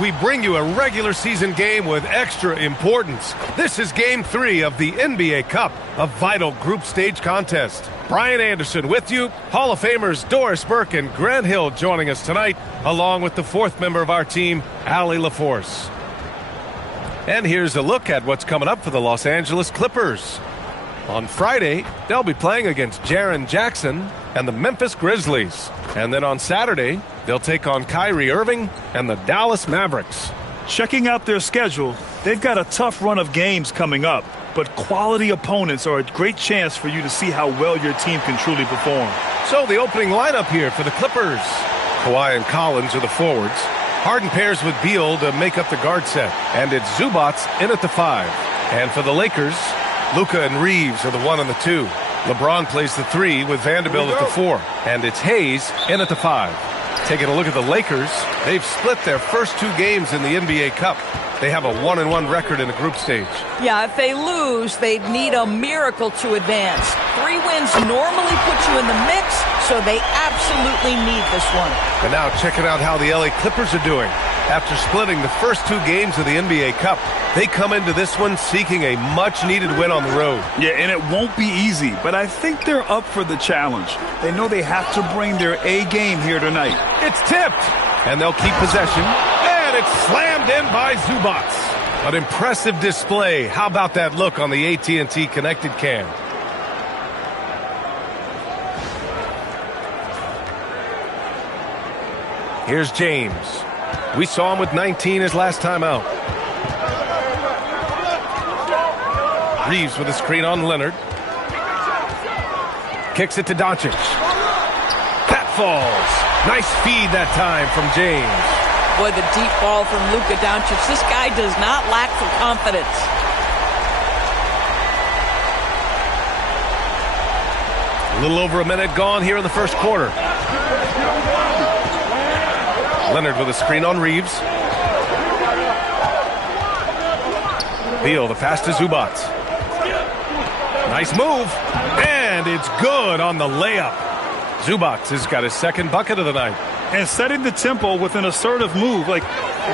we bring you a regular season game with extra importance. This is Game 3 of the NBA Cup, a vital group stage contest. Brian Anderson with you, Hall of Famers Doris Burke and Grant Hill joining us tonight, along with the fourth member of our team, Allie LaForce. And here's a look at what's coming up for the Los Angeles Clippers. On Friday, they'll be playing against Jaren Jackson and the Memphis Grizzlies. And then on Saturday, they'll take on Kyrie Irving and the Dallas Mavericks. Checking out their schedule, they've got a tough run of games coming up, but quality opponents are a great chance for you to see how well your team can truly perform. So the opening lineup here for the Clippers. Kawhi and Collins are the forwards. Harden pairs with Beal to make up the guard set. And it's Zubac in at the 5. And for the Lakers, Luka and Reeves are the 1 and the 2. LeBron plays the 3 with Vanderbilt at the 4. And it's Hayes in at the 5. Taking a look at the Lakers, they've split their first 2 games in the NBA Cup. They have a 1-1 record in the group stage. Yeah, if they lose, they'd need a miracle to advance. 3 wins normally put you in the mix, so they absolutely need this one. And now checking out how the LA Clippers are doing. After splitting the first 2 games of the NBA Cup, they come into this one seeking a much-needed win on the road. Yeah, and it won't be easy, but I think they're up for the challenge. They know they have to bring their A game here tonight. It's tipped, and they'll keep possession. And it's slammed in by Zubac. An impressive display. How about that look on the AT&T connected cam? Here's James. We saw him with 19 his last time out. Reeves with a screen on Leonard. Kicks it to Doncic. That falls. Nice feed that time from James. Boy, the deep ball from Luka Doncic. This guy does not lack for confidence. A little over a minute gone here in the first quarter. Leonard with a screen on Reeves. Beal, the pass to Zubac. Nice move. And it's good on the layup. Zubac has got his second bucket of the night. And setting the tempo with an assertive move. Like,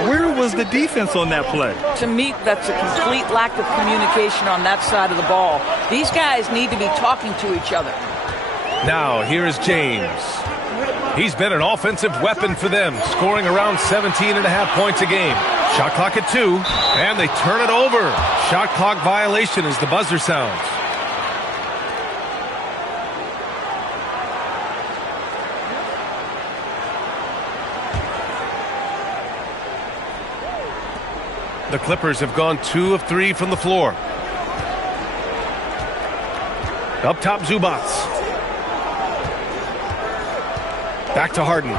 where was the defense on that play? To me, that's a complete lack of communication on that side of the ball. These guys need to be talking to each other. Now, here is James. He's been an offensive weapon for them, scoring around 17.5 points a game. Shot clock at 2, and they turn it over. Shot clock violation as the buzzer sounds. The Clippers have gone 2 of 3 from the floor. Up top, Zubac. Back to Harden.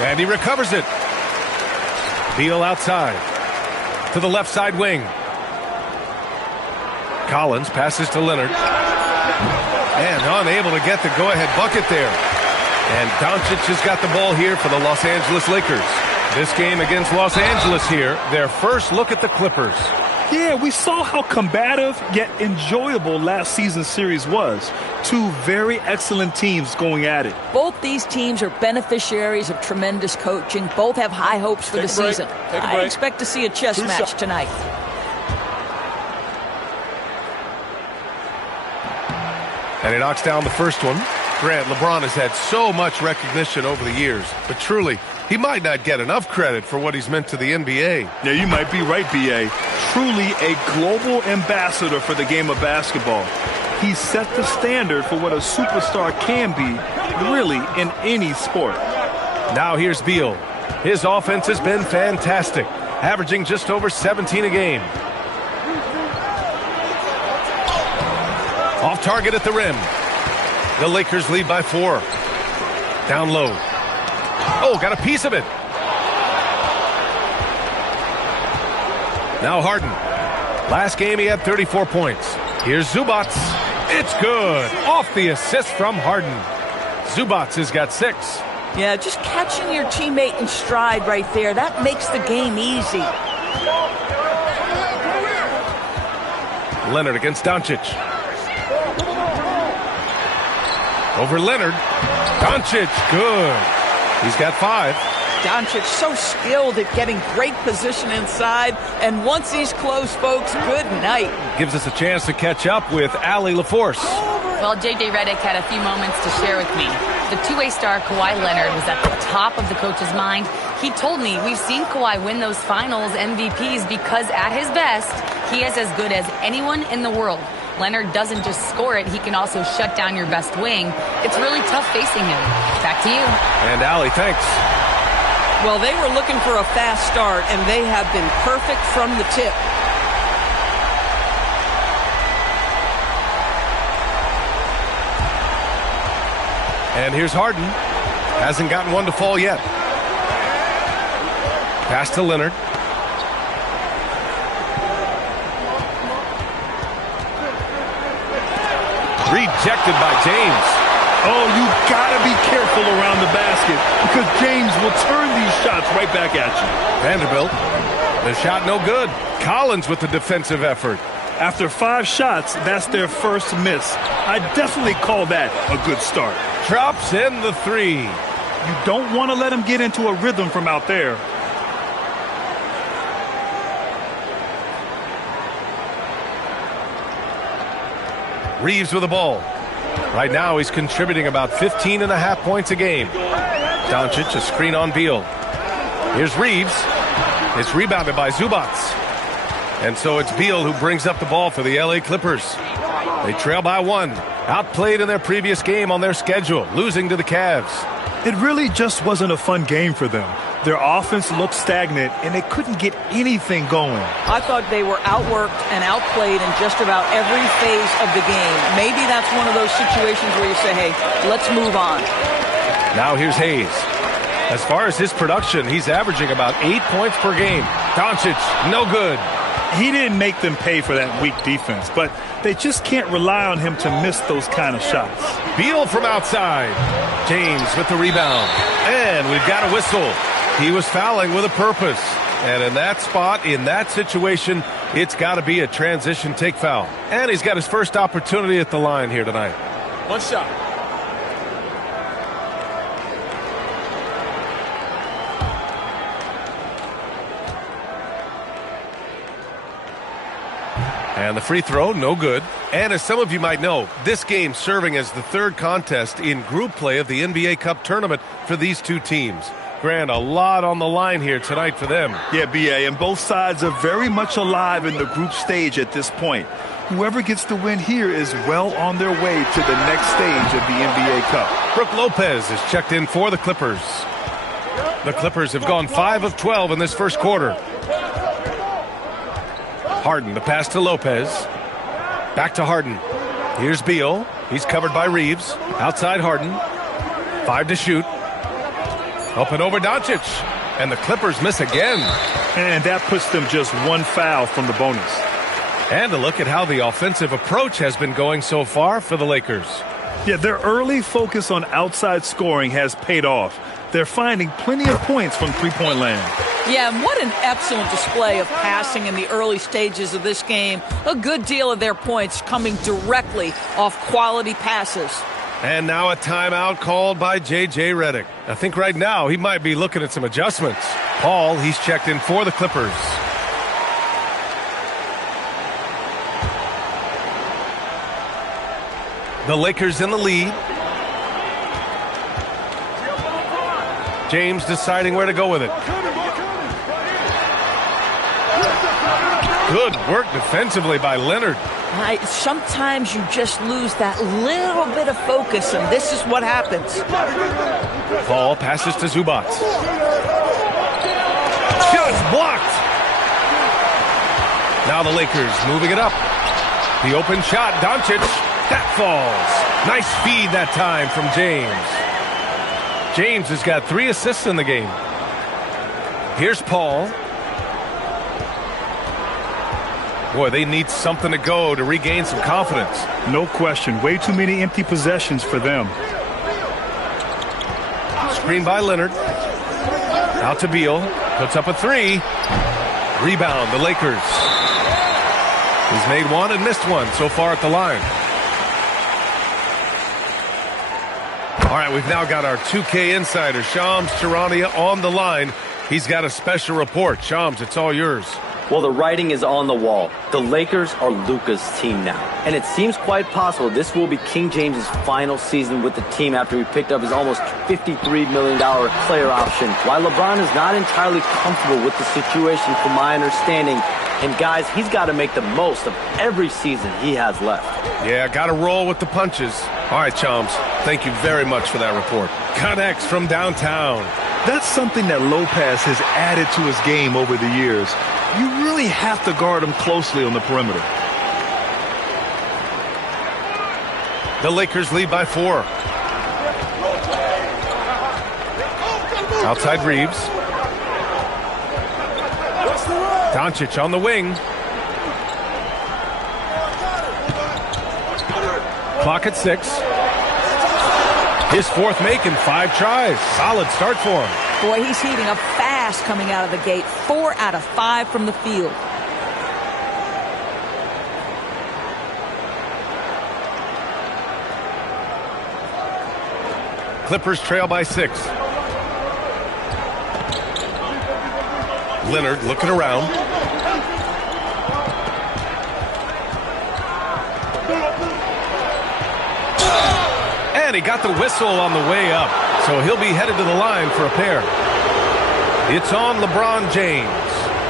And he recovers it. Beal outside. To the left side wing. Collins passes to Leonard. And unable to get the go-ahead bucket there. And Doncic has got the ball here for the Los Angeles Lakers. This game against Los Angeles here, their first look at the Clippers. Yeah, we saw how combative yet enjoyable last season's series was. 2 very excellent teams going at it. Both these teams are beneficiaries of tremendous coaching. Both have high hopes for the season. I expect to see a chess match tonight. And he knocks down the first one. Grant, LeBron has had so much recognition over the years, but truly, he might not get enough credit for what he's meant to the NBA. Yeah, you might be right, B.A. Truly a global ambassador for the game of basketball. He set the standard for what a superstar can be, really, in any sport. Now here's Beal. His offense has been fantastic, averaging just over 17 a game. Off target at the rim. The Lakers lead by 4. Down low. Oh, got a piece of it. Now Harden. Last game he had 34 points. Here's Zubac. It's good. Off the assist from Harden. Zubac has got 6. Yeah, just catching your teammate in stride right there. That makes the game easy. Leonard against Doncic. Over Leonard. Doncic, good. He's got 5. Doncic so skilled at getting great position inside, and once he's close, folks, good night. Gives us a chance to catch up with Allie LaForce. Well, J.J. Redick had a few moments to share with me. The two-way star Kawhi Leonard was at the top of the coach's mind. He told me we've seen Kawhi win those finals MVPs because at his best, he is as good as anyone in the world. Leonard doesn't just score it, he can also shut down your best wing. It's really tough facing him. Back to you. And Allie, thanks. Well, they were looking for a fast start, and they have been perfect from the tip. And here's Harden. Hasn't gotten one to fall yet. Pass to Leonard. Rejected by James. Oh, you gotta be careful around the basket because James will turn these shots right back at you. Vanderbilt. The shot no good. Collins with the defensive effort. After 5 shots, that's their first miss. I definitely call that a good start. Drops in the 3. You don't want to let him get into a rhythm from out there. Reeves with the ball. Right now he's contributing about 15.5 points a game. Doncic, a screen on Beal. Here's Reeves. It's rebounded by Zubac. And so it's Beal who brings up the ball for the LA Clippers. They trail by 1. Outplayed in their previous game on their schedule, losing to the Cavs. It really just wasn't a fun game for them. Their offense looked stagnant, and they couldn't get anything going. I thought they were outworked and outplayed in just about every phase of the game. Maybe that's one of those situations where you say, hey, let's move on. Now here's Hayes. As far as his production, he's averaging about 8 points per game. Doncic, no good. He didn't make them pay for that weak defense, but they just can't rely on him to miss those kind of shots. Beal from outside. James with the rebound. And we've got a whistle. He was fouling with a purpose. And in that spot, in that situation, it's got to be a transition take foul. And he's got his first opportunity at the line here tonight. One shot. And the free throw, no good. And as some of you might know, this game serving as the third contest in group play of the NBA Cup tournament for these two teams. Grant, a lot on the line here tonight for them. Yeah, B.A., and both sides are very much alive in the group stage at this point. Whoever gets the win here is well on their way to the next stage of the NBA Cup. Brook Lopez is checked in for the Clippers. The Clippers have gone 5 of 12 in this first quarter. Harden, the pass to Lopez. Back to Harden. Here's Beal. He's covered by Reeves. Outside Harden. 5 to shoot. Open over Doncic. And the Clippers miss again. And that puts them just 1 foul from the bonus. And a look at how the offensive approach has been going so far for the Lakers. Yeah, their early focus on outside scoring has paid off. They're finding plenty of points from three-point land. Yeah, and what an excellent display of passing in the early stages of this game. A good deal of their points coming directly off quality passes. And now a timeout called by J.J. Redick. I think right now he might be looking at some adjustments. Paul, he's checked in for the Clippers. The Lakers in the lead. James deciding where to go with it. Good work defensively by Leonard. Sometimes you just lose that little bit of focus, and this is what happens. Paul passes to Zubac. Shot blocked. Now the Lakers moving it up. The open shot, Doncic. That falls. Nice feed that time from James. James has got 3 assists in the game. Here's Paul. Boy, they need something to go to regain some confidence. No question. Way too many empty possessions for them. Screen by Leonard. Out to Beal. Puts up a 3. Rebound, the Lakers. He's made 1 and missed 1 so far at the line. All right, we've now got our 2K insider, Shams Charania, on the line. He's got a special report. Shams, it's all yours. Well, the writing is on the wall. The Lakers are Luka's team now. And it seems quite possible this will be King James's final season with the team after he picked up his almost $53 million player option. While LeBron is not entirely comfortable with the situation from my understanding, and guys, he's got to make the most of every season he has left. Yeah, got to roll with the punches. All right, Chums, thank you very much for that report. Connects from downtown. That's something that Lopez has added to his game over the years. You really have to guard him closely on the perimeter. The Lakers lead by 4. Outside Reeves. Doncic on the wing. Clock at 6. His 4th make in 5 tries. Solid start for him. Boy, he's heating up fast coming out of the gate. 4 out of 5 from the field. Clippers trail by 6. Leonard looking around. And he got the whistle on the way up. So he'll be headed to the line for a pair. It's on LeBron James.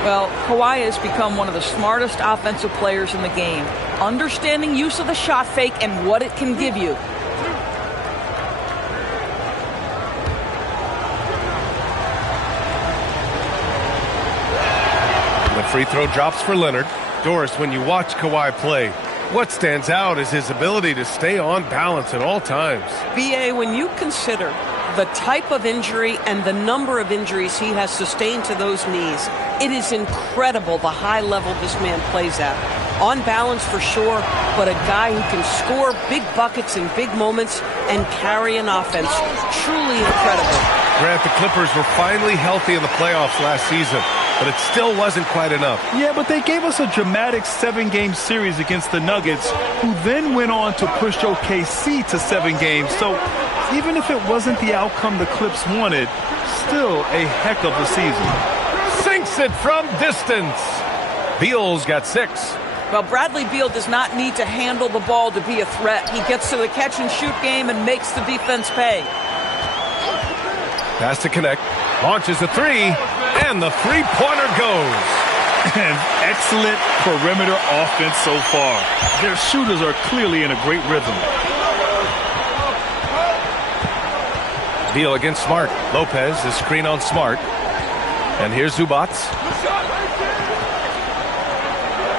Well, Kawhi has become one of the smartest offensive players in the game. Understanding use of the shot fake and what it can give you. The free throw drops for Leonard. Doris, when you watch Kawhi play, what stands out is his ability to stay on balance at all times. BA, when you consider the type of injury and the number of injuries he has sustained to those knees, it is incredible the high level this man plays at. On balance for sure, but a guy who can score big buckets in big moments and carry an offense. Truly incredible. Grant, the Clippers were finally healthy in the playoffs last season, but it still wasn't quite enough. Yeah, but they gave us a dramatic 7-game series against the Nuggets, who then went on to push OKC to 7 games. So even if it wasn't the outcome the Clips wanted, still a heck of a season. Sinks it from distance. Beal's got 6. Well, Bradley Beal does not need to handle the ball to be a threat. He gets to the catch-and-shoot game and makes the defense pay. Pass to connect. Launches a 3, and the three-pointer goes. An excellent perimeter offense so far. Their shooters are clearly in a great rhythm. Beal against Smart. Lopez, the screen on Smart. And here's Zubac.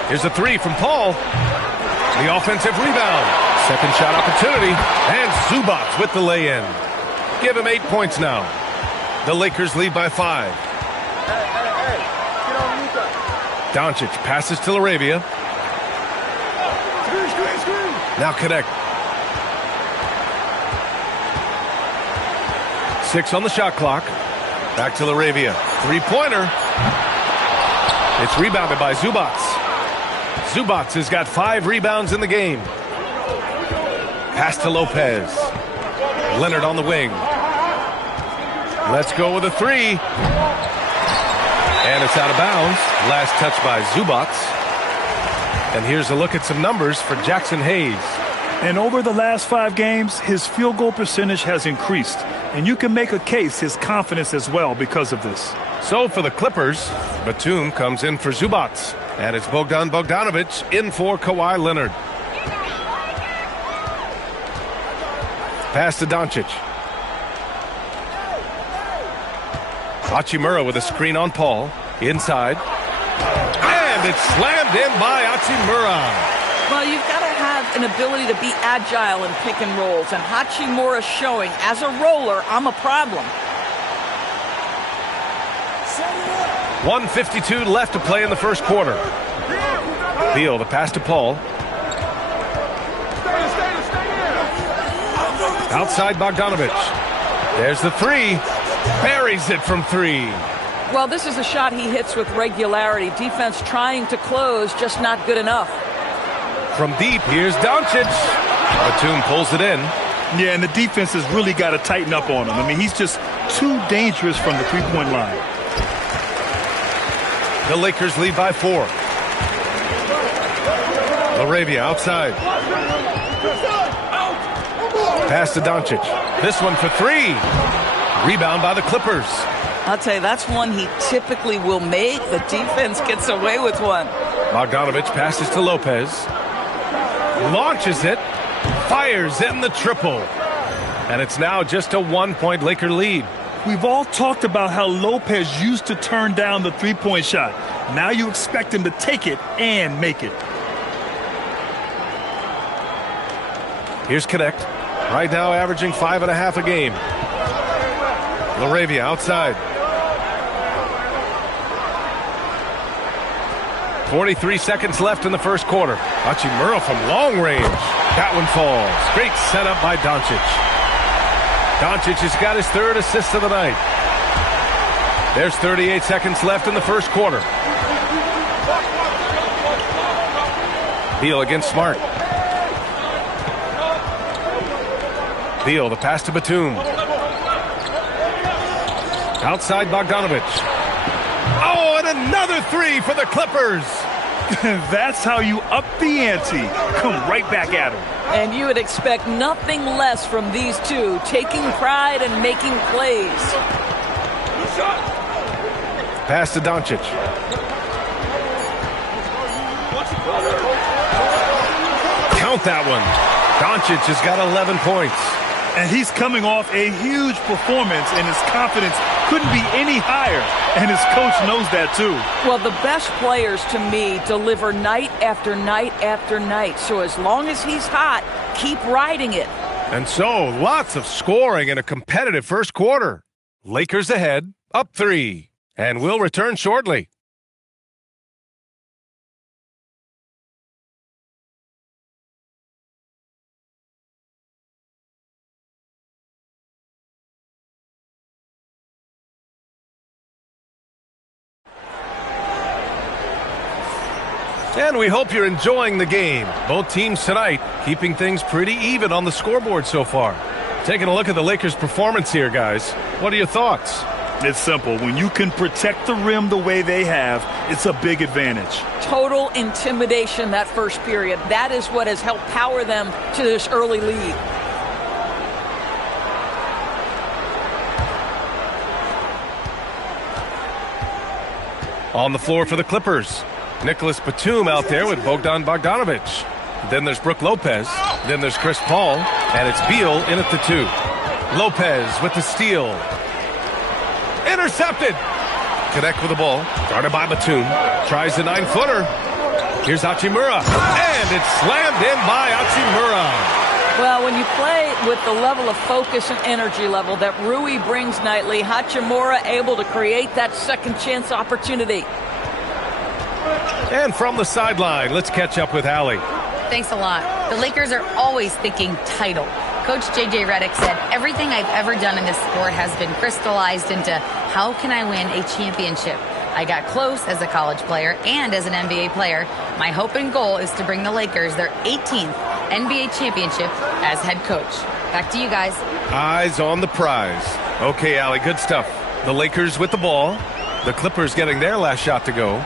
Here's a 3 from Paul. The offensive rebound. Second shot opportunity. And Zubac with the lay-in. Give him 8 points now. The Lakers lead by 5. Doncic passes to Laravia. Now connect. 6 on the shot clock. Back to Laravia. Three-pointer. It's rebounded by Zubac. Zubac has got 5 rebounds in the game. Pass to Lopez. Leonard on the wing. Let's go with a 3. And it's out of bounds. Last touch by Zubac. And here's a look at some numbers for Jackson Hayes. And over the last 5 games, his field goal percentage has increased. And you can make a case his confidence as well because of this. So for the Clippers, Batum comes in for Zubac. And it's Bogdan Bogdanovic in for Kawhi Leonard. Pass to Doncic. Hachimura with a screen on Paul. Inside. And it's slammed in by Hachimura. Well, you've got to have an ability to be agile in pick and rolls. And Hachimura showing, as a roller, I'm a problem. 1:52 left to play in the first quarter. Beal, the pass to Paul. Outside Bogdanovic. There's the 3. Buries it from 3. Well, this is a shot he hits with regularity. Defense trying to close, just not good enough. From deep, here's Doncic. Batum pulls it in. Yeah, and the defense has really got to tighten up on him. I mean, he's just too dangerous from the three-point line. The Lakers lead by 4. Laravia outside. Pass to Doncic. This one for 3. Rebound by the Clippers. I'll tell you, that's one he typically will make. The defense gets away with one. Bogdanovich passes to Lopez. Launches it. Fires in the triple. And it's now just a 1-point Laker lead. We've all talked about how Lopez used to turn down the three-point shot. Now you expect him to take it and make it. Here's Connect. Right now averaging 5.5 a game. Laravia outside. 43 seconds left in the first quarter. Hachimura from long range. That one falls. Great setup by Doncic. Doncic has got his 3rd assist of the night. There's 38 seconds left in the first quarter. Beal against Smart. Beal, the pass to Batum. Outside Bogdanovich. Oh, and another 3 for the Clippers. That's how you up the ante. Come right back at him. And you would expect nothing less from these two, taking pride and making plays. Pass to Doncic. Count that one. Doncic has got 11 points. And he's coming off a huge performance, and his confidence couldn't be any higher. And his coach knows that, too. Well, the best players, to me, deliver night after night after night. So as long as he's hot, keep riding it. And so, lots of scoring in a competitive first quarter. Lakers ahead, up 3. And we'll return shortly. And we hope you're enjoying the game. Both teams tonight keeping things pretty even on the scoreboard so far. Taking a look at the Lakers' performance here, guys. What are your thoughts? It's simple. When you can protect the rim the way they have, it's a big advantage. Total intimidation that first period. That is what has helped power them to this early lead. On the floor for the Clippers. Nicholas Batum out there with Bogdan Bogdanovich. Then there's Brook Lopez. Then there's Chris Paul. And it's Beal in at the 2. Lopez with the steal. Intercepted. Connect with the ball. Guarded by Batum. Tries the 9-footer. Here's Hachimura. And it's slammed in by Hachimura. Well, when you play with the level of focus and energy level that Rui brings nightly, Hachimura able to create that second chance opportunity. And from the sideline, let's catch up with Allie. Thanks a lot. The Lakers are always thinking title. Coach J.J. Redick said, everything I've ever done in this sport has been crystallized into how can I win a championship? I got close as a college player and as an NBA player. My hope and goal is to bring the Lakers their 18th NBA championship as head coach. Back to you guys. Eyes on the prize. Okay, Allie, good stuff. The Lakers with the ball. The Clippers getting their last shot to go.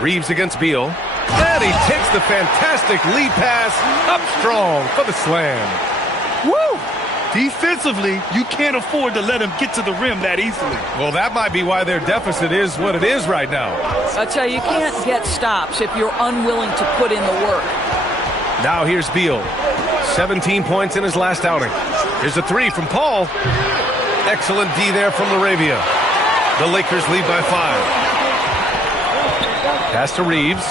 Reeves against Beal. And he takes the fantastic lead pass up strong for the slam. Woo! Defensively, you can't afford to let him get to the rim that easily. Well, that might be why their deficit is what it is right now. I tell you, you can't get stops if you're unwilling to put in the work. Now here's Beal. 17 points in his last outing. Here's a 3 from Paul. Excellent D there from Laravia. The Lakers lead by 5. Pass to Reeves.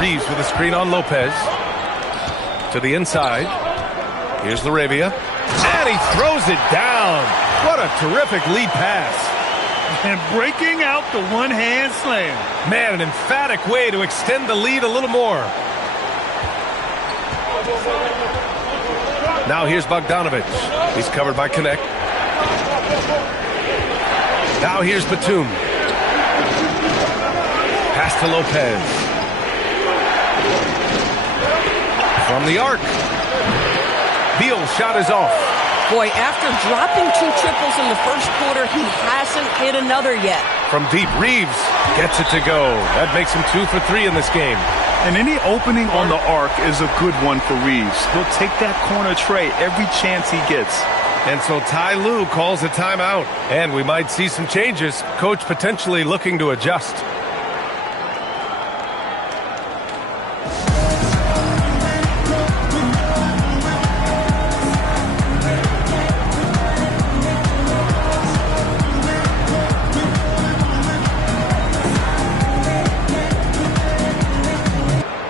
Reeves with a screen on Lopez. To the inside. Here's Laravia. And he throws it down. What a terrific lead pass. And breaking out the one-hand slam. Man, an emphatic way to extend the lead a little more. Now here's Bogdanovich. He's covered by Connect. Now here's Batum. Pass to Lopez. From the arc. Beal's shot is off. Boy, after dropping 2 triples in the first quarter, he hasn't hit another yet. From deep, Reeves gets it to go. That makes him 2 for 3 in this game. And any opening on the arc is a good one for Reeves. He'll take that corner tray every chance he gets. And so Ty Lue calls a timeout. And we might see some changes. Coach potentially looking to adjust.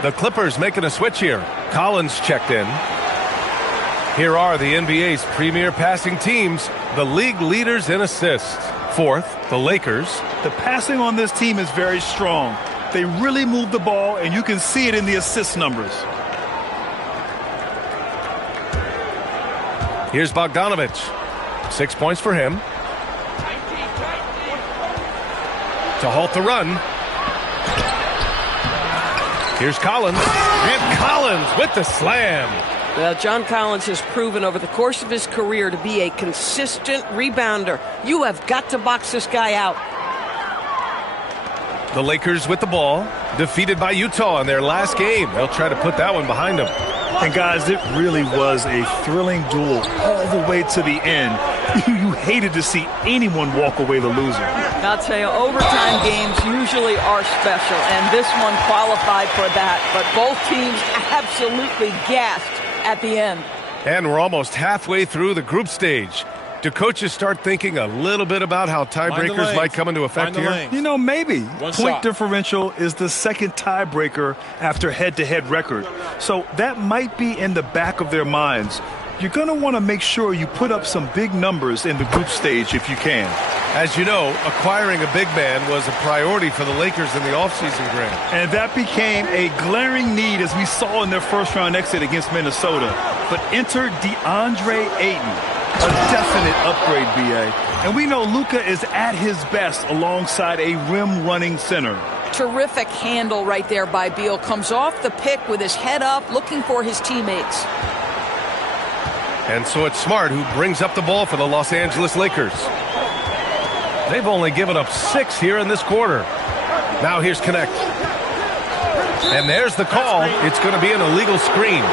The Clippers making a switch here. Collins checked in. Here are the NBA's premier passing teams, the league leaders in assists. Fourth, the Lakers. The passing on this team is very strong. They really move the ball, and you can see it in the assist numbers. Here's Bogdanovich. 6 points for him. To halt the run. Here's Collins, and Collins with the slam. Well, John Collins has proven over the course of his career to be a consistent rebounder. You have got to box this guy out. The Lakers with the ball, defeated by Utah in their last game. They'll try to put that one behind them. And guys, it really was a thrilling duel all the way to the end. You hated to see anyone walk away the loser. I'll tell you, overtime games usually are special, and this one qualified for that. But both teams absolutely gasped at the end. And we're almost halfway through the group stage. Do coaches start thinking a little bit about how tiebreakers might come into effect here? You know, maybe. Point differential is the second tiebreaker after head-to-head record. So that might be in the back of their minds. You're going to want to make sure you put up some big numbers in the group stage if you can. As you know, acquiring a big man was a priority for the Lakers in the offseason, Grant. And that became a glaring need as we saw in their first-round exit against Minnesota. But enter DeAndre Ayton. A definite upgrade, B.A. And we know Luka is at his best alongside a rim-running center. Terrific handle right there by Beal. Comes off the pick with his head up, looking for his teammates. And so it's Smart who brings up the ball for the Los Angeles Lakers. They've only given up 6 here in this quarter. Now here's Connect. And there's the call. It's going to be an illegal screen.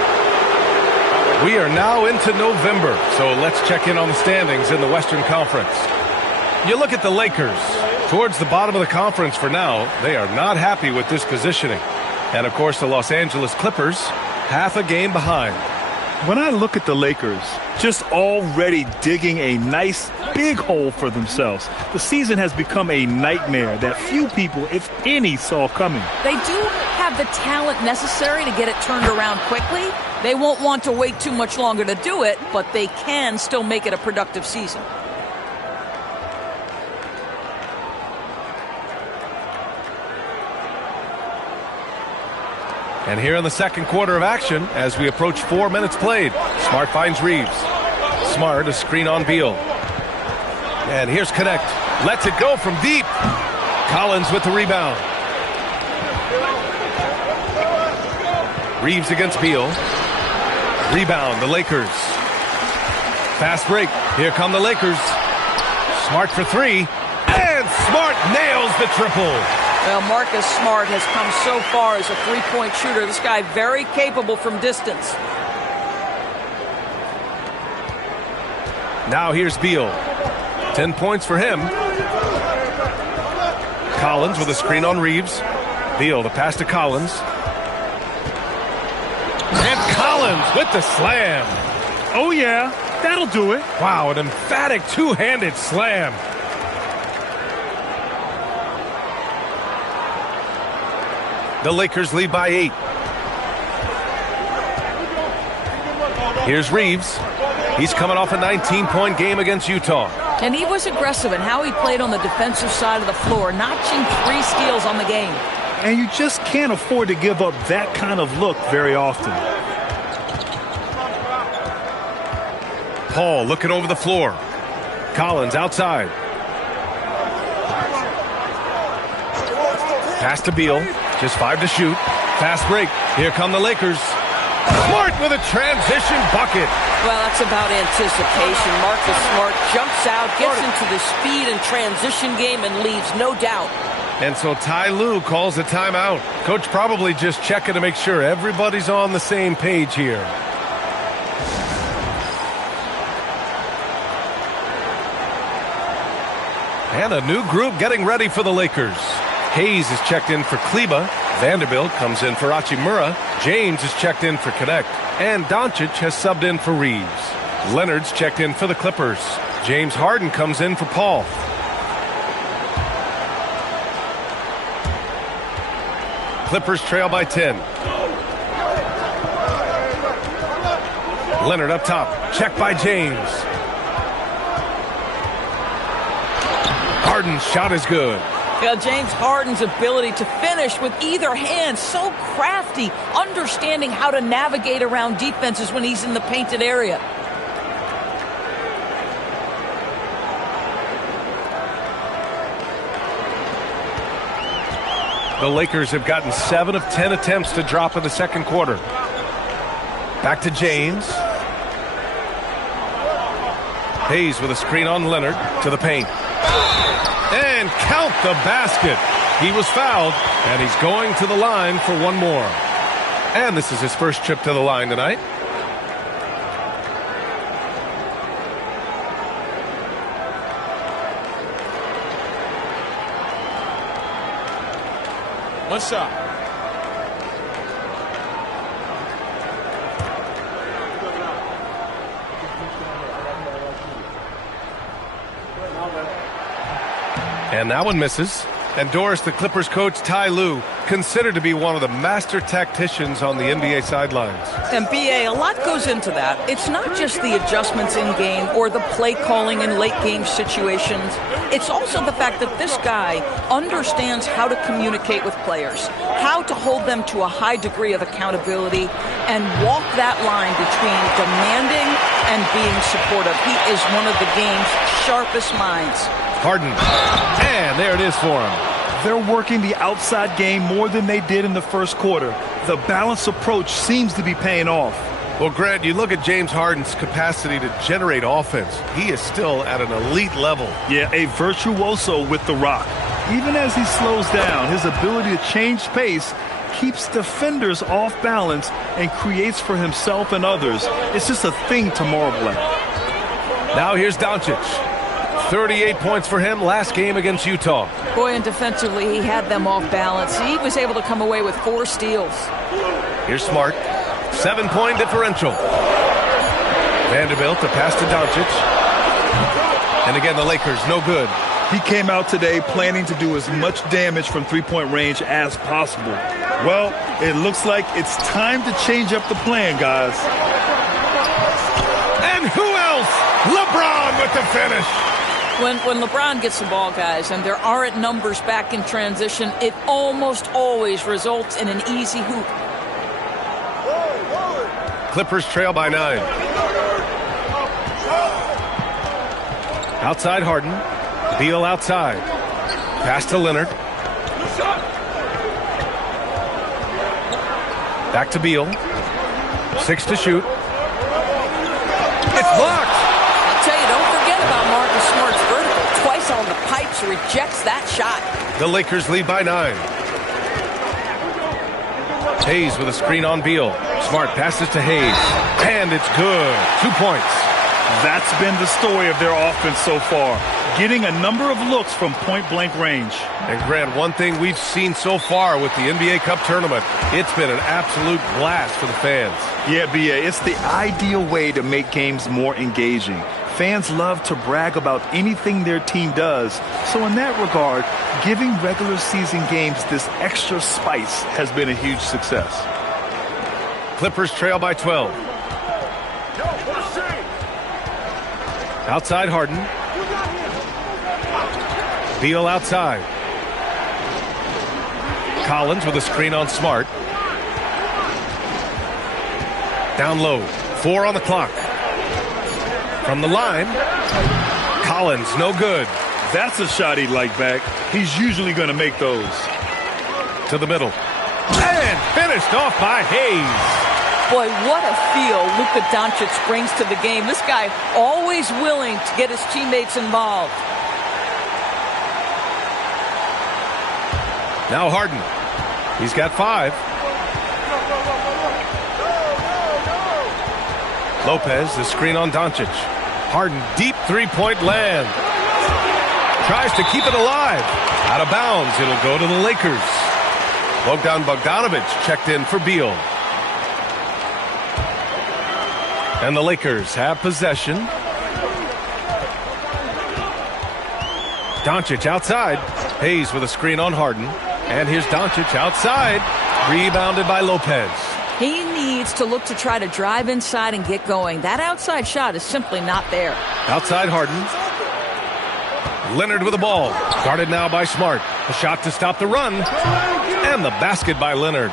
We are now into November, so let's check in on the standings in the Western Conference. You look at the Lakers, towards the bottom of the conference for now. They are not happy with this positioning. And, of course, the Los Angeles Clippers, half a game behind. When I look at the Lakers, just already digging a nice big hole for themselves. The season has become a nightmare that few people, if any, saw coming. They do have the talent necessary to get it turned around quickly. They won't want to wait too much longer to do it, but they can still make it a productive season. And here in the second quarter of action, as we approach 4 minutes played, Smart finds Reeves. Smart, a screen on Beal. And here's Connect. Lets it go from deep. Collins with the rebound. Reeves against Beal. Rebound, the Lakers. Fast break. Here come the Lakers. Smart for 3. And Smart nails the triple. Well, Marcus Smart has come so far as a three-point shooter. This guy very capable from distance. Now here's Beal. 10 points for him. Collins with a screen on Reeves. Beal, the pass to Collins. And Collins with the slam. Oh, yeah, that'll do it. Wow, an emphatic two-handed slam. The Lakers lead by 8. Here's Reeves. He's coming off a 19-point game against Utah. And he was aggressive in how he played on the defensive side of the floor, notching 3 steals on the game. And you just can't afford to give up that kind of look very often. Paul looking over the floor. Collins outside. Pass to Beal. Just 5 to shoot. Fast break. Here come the Lakers. Smart with a transition bucket. Well, that's about anticipation. Marcus Smart jumps out, gets into the speed and transition game, and leaves no doubt. And so Ty Lue calls a timeout. Coach probably just checking to make sure everybody's on the same page here. And a new group getting ready for the Lakers. Hayes is checked in for Kleba. Vanderbilt comes in for Hachimura. James is checked in for Connect. And Doncic has subbed in for Reeves. Leonard's checked in for the Clippers. James Harden comes in for Paul. Clippers trail by 10. Leonard up top. Check by James. Harden's shot is good. Yeah, James Harden's ability to finish with either hand, so crafty, understanding how to navigate around defenses when he's in the painted area. The Lakers have gotten 7 of 10 attempts to drop in the second quarter. Back to James. Hayes with a screen on Leonard to the paint. And count the basket. He was fouled, and he's going to the line for one more. And this is his first trip to the line tonight. What's up? And that one misses. And Doris, the Clippers coach, Ty Lue, considered to be one of the master tacticians on the NBA sidelines. And BA, a lot goes into that. It's not just the adjustments in game or the play calling in late game situations. It's also the fact that this guy understands how to communicate with players, how to hold them to a high degree of accountability, and walk that line between demanding and being supportive. He is one of the game's sharpest minds. Harden. And there it is for him. They're working the outside game more than they did in the first quarter. The balanced approach seems to be paying off. Well, Grant, you look at James Harden's capacity to generate offense. He is still at an elite level. Yeah, a virtuoso with the rock. Even as he slows down, his ability to change pace keeps defenders off balance and creates for himself and others. It's just a thing to marvel at. Now here's Doncic. 38 points for him last game against Utah. Boy, and defensively, he had them off balance. He was able to come away with 4 steals. Here's Smart. 7-point differential. Vanderbilt, the pass to Doncic. And again, the Lakers, no good. He came out today planning to do as much damage from three-point range as possible. Well, it looks like it's time to change up the plan, guys. And who else? LeBron with the finish. When LeBron gets the ball, guys, and there aren't numbers back in transition, it almost always results in an easy hoop. Clippers trail by 9. Outside Harden. Beal outside. Pass to Leonard. Back to Beal. 6 to shoot. It's blocked. I'll tell you, don't forget about Marcus Smart's vertical. Twice on the pipes, rejects that shot. The Lakers lead by 9. Hayes with a screen on Beal. Smart passes to Hayes. And it's good. 2 points. That's been the story of their offense so far. Getting a number of looks from point-blank range. And Grant, one thing we've seen so far with the NBA Cup tournament, it's been an absolute blast for the fans. Yeah, BA, it's the ideal way to make games more engaging. Fans love to brag about anything their team does. So in that regard, giving regular season games this extra spice has been a huge success. Clippers trail by 12. Outside Harden. Beal outside. Collins with a screen on Smart. Down low. 4 on the clock. From the line. Collins, no good. That's a shot he'd like back. He's usually going to make those. To the middle. And finished off by Hayes. Boy, what a feel Luka Doncic brings to the game. This guy always willing to get his teammates involved. Now Harden. He's got 5. Lopez, the screen on Doncic. Harden, deep three-point land. Tries to keep it alive. Out of bounds, it'll go to the Lakers. Bogdanović checked in for Beal. And the Lakers have possession. Doncic outside. Hayes with a screen on Harden. And here's Doncic outside. Rebounded by Lopez. He needs to look to try to drive inside and get going. That outside shot is simply not there. Outside Harden. Leonard with the ball. Guarded now by Smart. A shot to stop the run. And the basket by Leonard.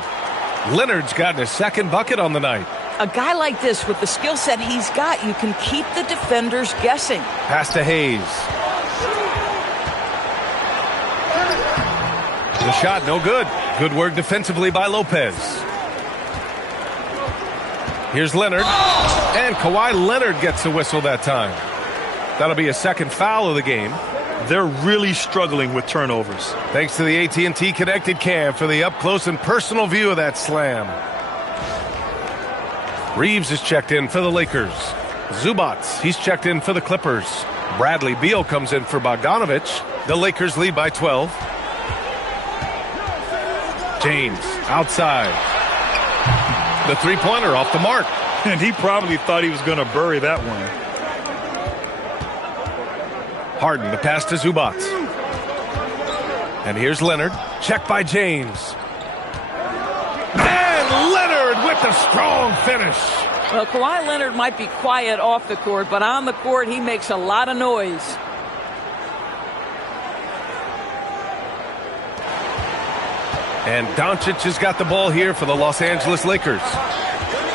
Leonard's gotten his second bucket on the night. A guy like this, with the skill set he's got, you can keep the defenders guessing. Pass to Hayes. The shot, no good. Good work defensively by Lopez. Here's Leonard. And Kawhi Leonard gets a whistle that time. That'll be a second foul of the game. They're really struggling with turnovers. Thanks to the AT&T Connected Cam for the up-close and personal view of that slam. Reeves is checked in for the Lakers. Zubats, he's checked in for the Clippers. Bradley Beal comes in for Bogdanović. The Lakers lead by 12. James, outside. The three-pointer off the mark. And he probably thought he was going to bury that one. Harden, the pass to Zubats. And here's Leonard. Checked by James. And Leonard with the strong finish. Well, Kawhi Leonard might be quiet off the court, but on the court he makes a lot of noise. And Doncic has got the ball here for the Los Angeles Lakers.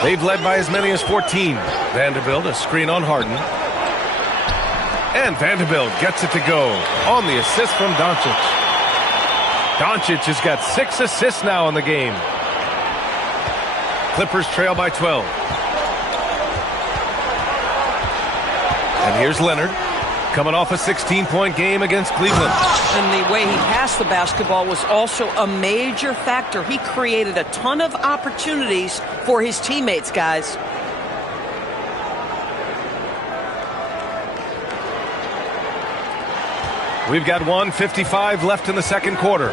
They've led by as many as 14. Vanderbilt, a screen on Harden. And Vanderbilt gets it to go on the assist from Doncic. Doncic has got 6 assists now in the game. Clippers trail by 12. And here's Leonard, coming off a 16-point game against Cleveland. And the way he passed the basketball was also a major factor. He created a ton of opportunities for his teammates, guys. We've got 1:55 left in the second quarter.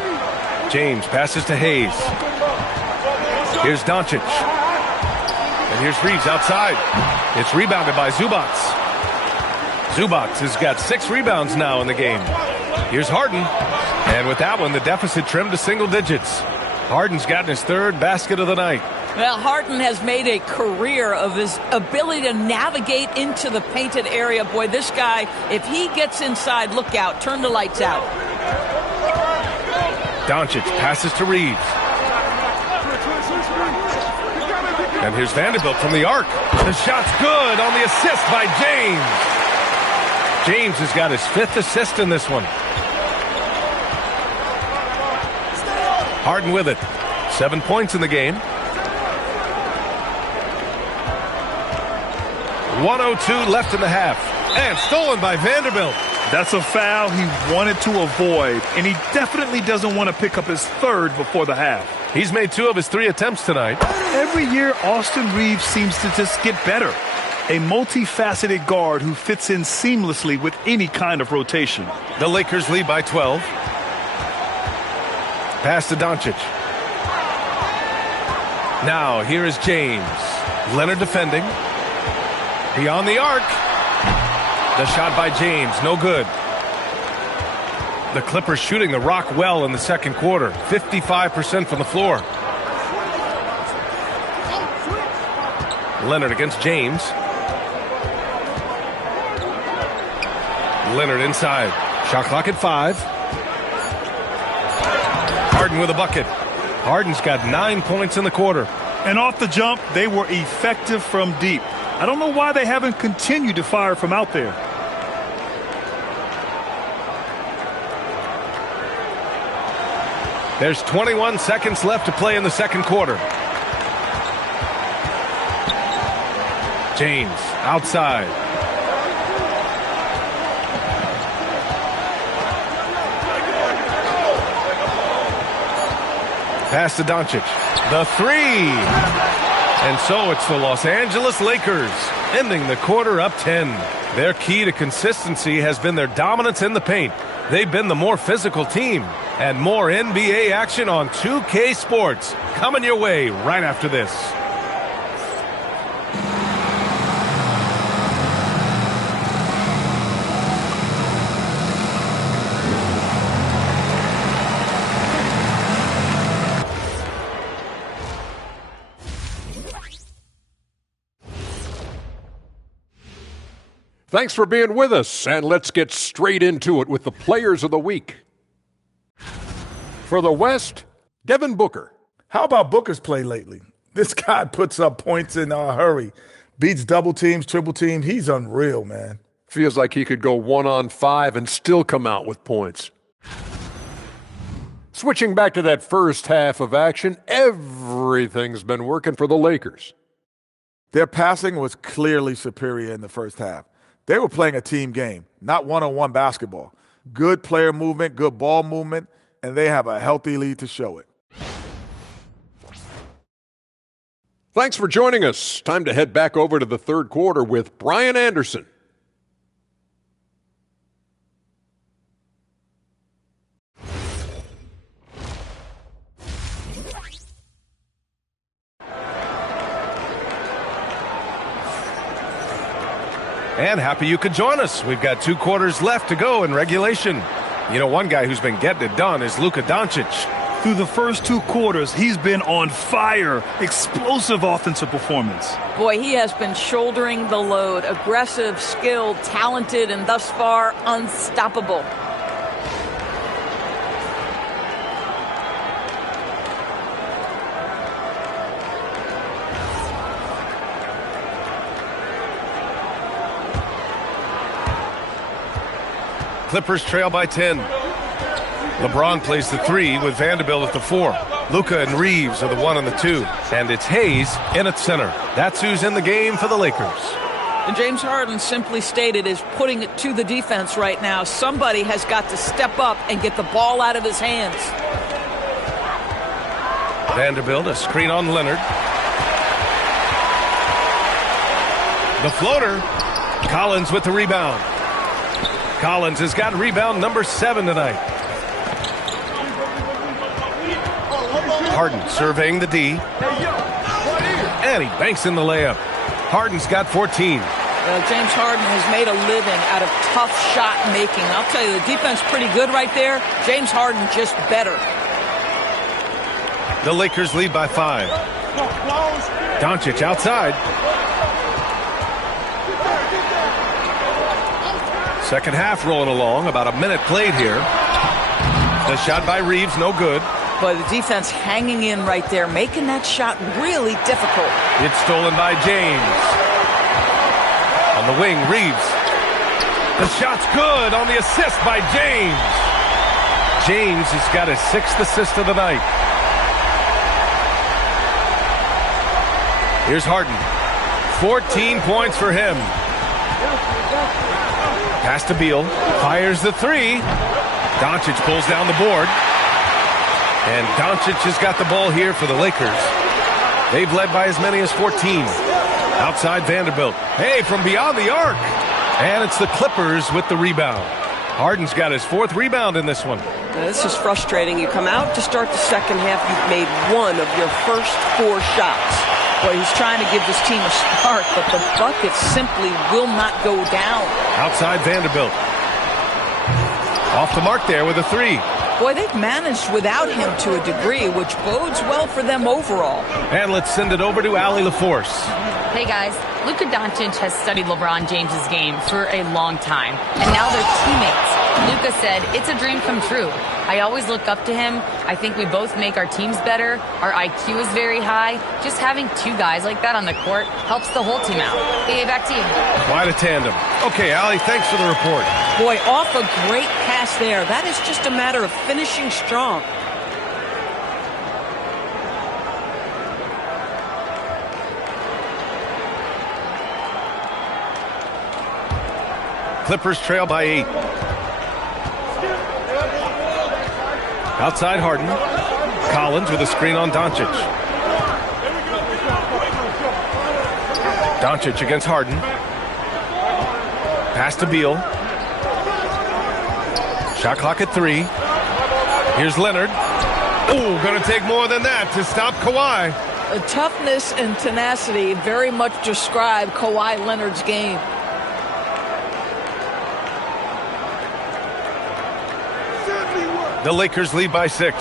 James passes to Hayes. Here's Doncic. And here's Reeves outside. It's rebounded by Zubats. Zubats has got 6 rebounds now in the game. Here's Harden. And with that one, the deficit trimmed to single digits. Harden's gotten his 3rd basket of the night. Well, Harden has made a career of his ability to navigate into the painted area. Boy, this guy, if he gets inside, look out. Turn the lights out. Doncic passes to Reeves. And here's Vanderbilt from the arc. The shot's good on the assist by James. James has got his 5th assist in this one. Harden with it. 7 points in the game. 1:02 left in the half. And stolen by Vanderbilt. That's a foul he wanted to avoid, and he definitely doesn't want to pick up his 3rd before the half. He's made 2 of his 3 attempts tonight. Every year, Austin Reeves seems to just get better. A multifaceted guard who fits in seamlessly with any kind of rotation. The Lakers lead by 12. Pass to Doncic. Now, here is James. Leonard defending. Beyond the arc. The shot by James, no good. The Clippers shooting the rock well in the second quarter. 55% from the floor. Leonard against James. Leonard inside. Shot clock at 5. Harden with a bucket. Harden's got 9 points in the quarter. And off the jump, they were effective from deep. I don't know why they haven't continued to fire from out there. There's 21 seconds left to play in the second quarter. James outside. Pass to Doncic. The three. And so it's the Los Angeles Lakers ending the quarter up 10. Their key to consistency has been their dominance in the paint. They've been the more physical team. And more NBA action on 2K Sports coming your way right after this. Thanks for being with us, and let's get straight into it with the Players of the Week. For the West, Devin Booker. How about Booker's play lately? This guy puts up points in a hurry. Beats double teams, triple teams. He's unreal, man. Feels like he could go 1-on-5 and still come out with points. Switching back to that first half of action, everything's been working for the Lakers. Their passing was clearly superior in the first half. They were playing a team game, not one-on-one basketball. Good player movement, good ball movement, and they have a healthy lead to show it. Thanks for joining us. Time to head back over to the third quarter with Brian Anderson. And happy you could join us. We've got 2 quarters left to go in regulation. You know, one guy who's been getting it done is Luka Doncic. Through the first 2 quarters, he's been on fire. Explosive offensive performance. Boy, he has been shouldering the load. Aggressive, skilled, talented, and thus far unstoppable. Clippers trail by 10. LeBron plays the 3 with Vanderbilt at the 4. Luka and Reeves are the 1 and the 2. And it's Hayes in at center. That's who's in the game for the Lakers. And James Harden simply stated is putting it to the defense right now. Somebody has got to step up and get the ball out of his hands. Vanderbilt, a screen on Leonard. The floater. Collins with the rebound. Collins has got rebound number 7 tonight. Harden surveying the D. And he banks in the layup. Harden's got 14. Well, James Harden has made a living out of tough shot making. I'll tell you, the defense pretty good right there. James Harden just better. The Lakers lead by 5. Doncic outside. Second half rolling along, about a minute played here. The shot by Reeves, no good. But the defense hanging in right there, making that shot really difficult. It's stolen by James. On the wing, Reeves. The shot's good on the assist by James. James has got his 6th assist of the night. Here's Harden. 14 points for him. Pass to Beal, fires the 3. Doncic pulls down the board. And Doncic has got the ball here for the Lakers. They've led by as many as 14. Outside Vanderbilt. Hey, from beyond the arc. And it's the Clippers with the rebound. Harden's got his 4th rebound in this one. Now, this is frustrating. You come out to start the second half, you've made 1 of your first 4 shots. Boy, he's trying to give this team a spark, but the bucket simply will not go down. Outside Vanderbilt. Off the mark there with a 3. Boy, they've managed without him to a degree, which bodes well for them overall. And let's send it over to Allie LaForce. Hey guys, Luka Doncic has studied LeBron James's game for a long time, and now they're teammates. Luka said, "It's a dream come true. I always look up to him. I think we both make our teams better. Our IQ is very high. Just having 2 guys like that on the court helps the whole team out." Hey, back to you. Quite a tandem. Okay, Allie, thanks for the report. Boy, off a great pass there. That is just a matter of finishing strong. Clippers trail by 8. Outside Harden. Collins with a screen on Doncic. Doncic against Harden. Pass to Beal. Shot clock at 3. Here's Leonard. Ooh, going to take more than that to stop Kawhi. Toughness and tenacity very much describe Kawhi Leonard's game. The Lakers lead by 6.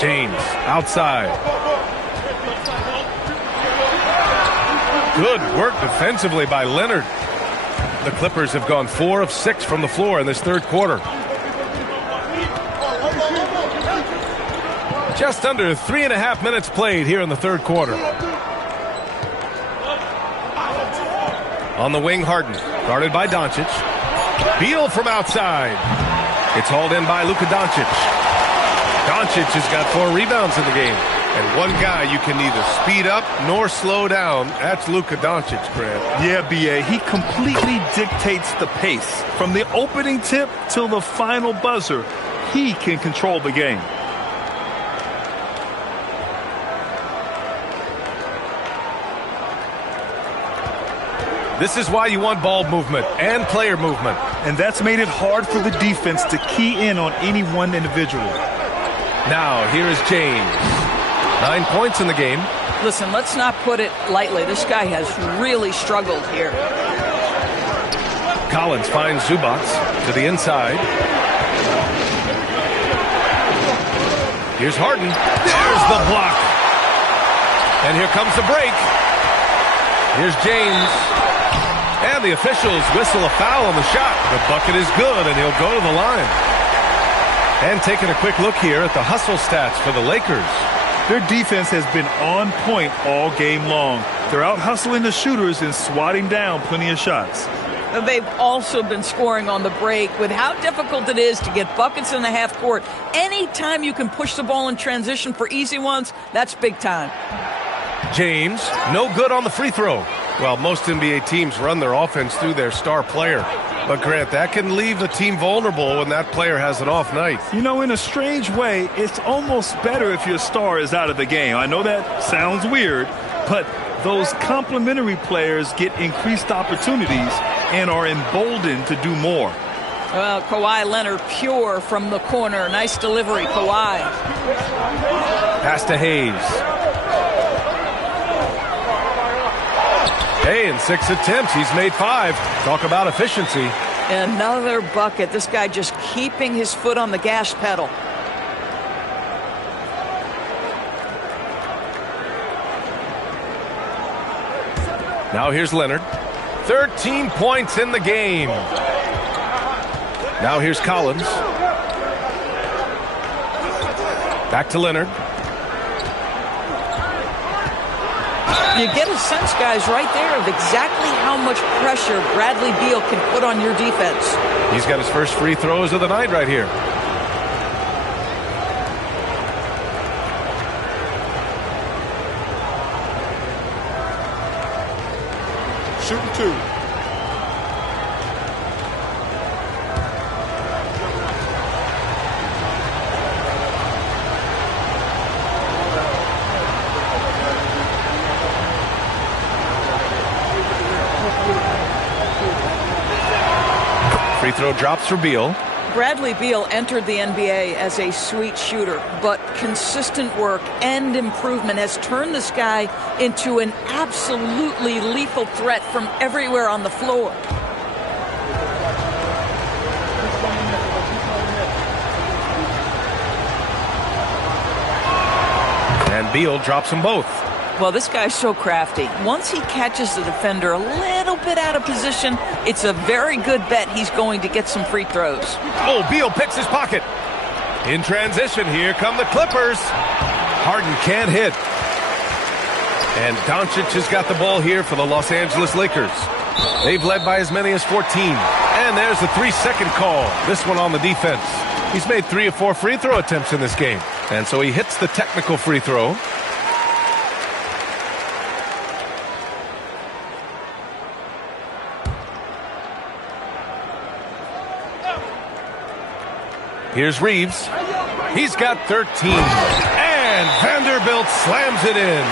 James outside. Good work defensively by Leonard. The Clippers have gone 4 of 6 from the floor in this third quarter. Just under 3.5 minutes played here in the third quarter. On the wing, Harden, guarded by Doncic. Beal from outside. It's hauled in by Luka Doncic. Doncic has got 4 rebounds in the game. And one guy you can neither speed up nor slow down. That's Luka Doncic, Grant. Yeah, B.A. He completely dictates the pace. From the opening tip till the final buzzer, he can control the game. This is why you want ball movement and player movement. And that's made it hard for the defense to key in on any one individual. Now, here is James. 9 points in the game. Listen, let's not put it lightly. This guy has really struggled here. Collins finds Zubac to the inside. Here's Harden. There's the block. And here comes the break. Here's James. And the officials whistle a foul on the shot. The bucket is good, and he'll go to the line. And taking a quick look here at the hustle stats for the Lakers. Their defense has been on point all game long. They're out hustling the shooters and swatting down plenty of shots. They've also been scoring on the break. With how difficult it is to get buckets in the half court, anytime you can push the ball in transition for easy ones, that's big time. James, no good on the free throw. Well, most NBA teams run their offense through their star player. But, Grant, that can leave a team vulnerable when that player has an off night. You know, in a strange way, it's almost better if your star is out of the game. I know that sounds weird, but those complementary players get increased opportunities and are emboldened to do more. Well, Kawhi Leonard pure from the corner. Nice delivery, Kawhi. Pass to Hayes. Hey, in 6 attempts, he's made 5. Talk about efficiency. Another bucket. This guy just keeping his foot on the gas pedal. Now here's Leonard. 13 points in the game. Now here's Collins. Back to Leonard. You get a sense, guys, right there of exactly how much pressure Bradley Beal can put on your defense. He's got his first free throws of the night right here. Shooting 2. Free throw drops for Beal. Bradley Beal entered the NBA as a sweet shooter, but consistent work and improvement has turned this guy into an absolutely lethal threat from everywhere on the floor. And Beal drops them both. Well, this guy's so crafty. Once he catches the defender a little bit out of position, it's a very good bet he's going to get some free throws. Oh, Beal picks his pocket. In transition, here come the Clippers. Harden can't hit. And Doncic has got the ball here for the Los Angeles Lakers. They've led by as many as 14. And there's the 3-second call. This one on the defense. He's made 3 of 4 free throw attempts in this game. And so he hits the technical free throw. Here's Reeves. He's got 13. And Vanderbilt slams it in.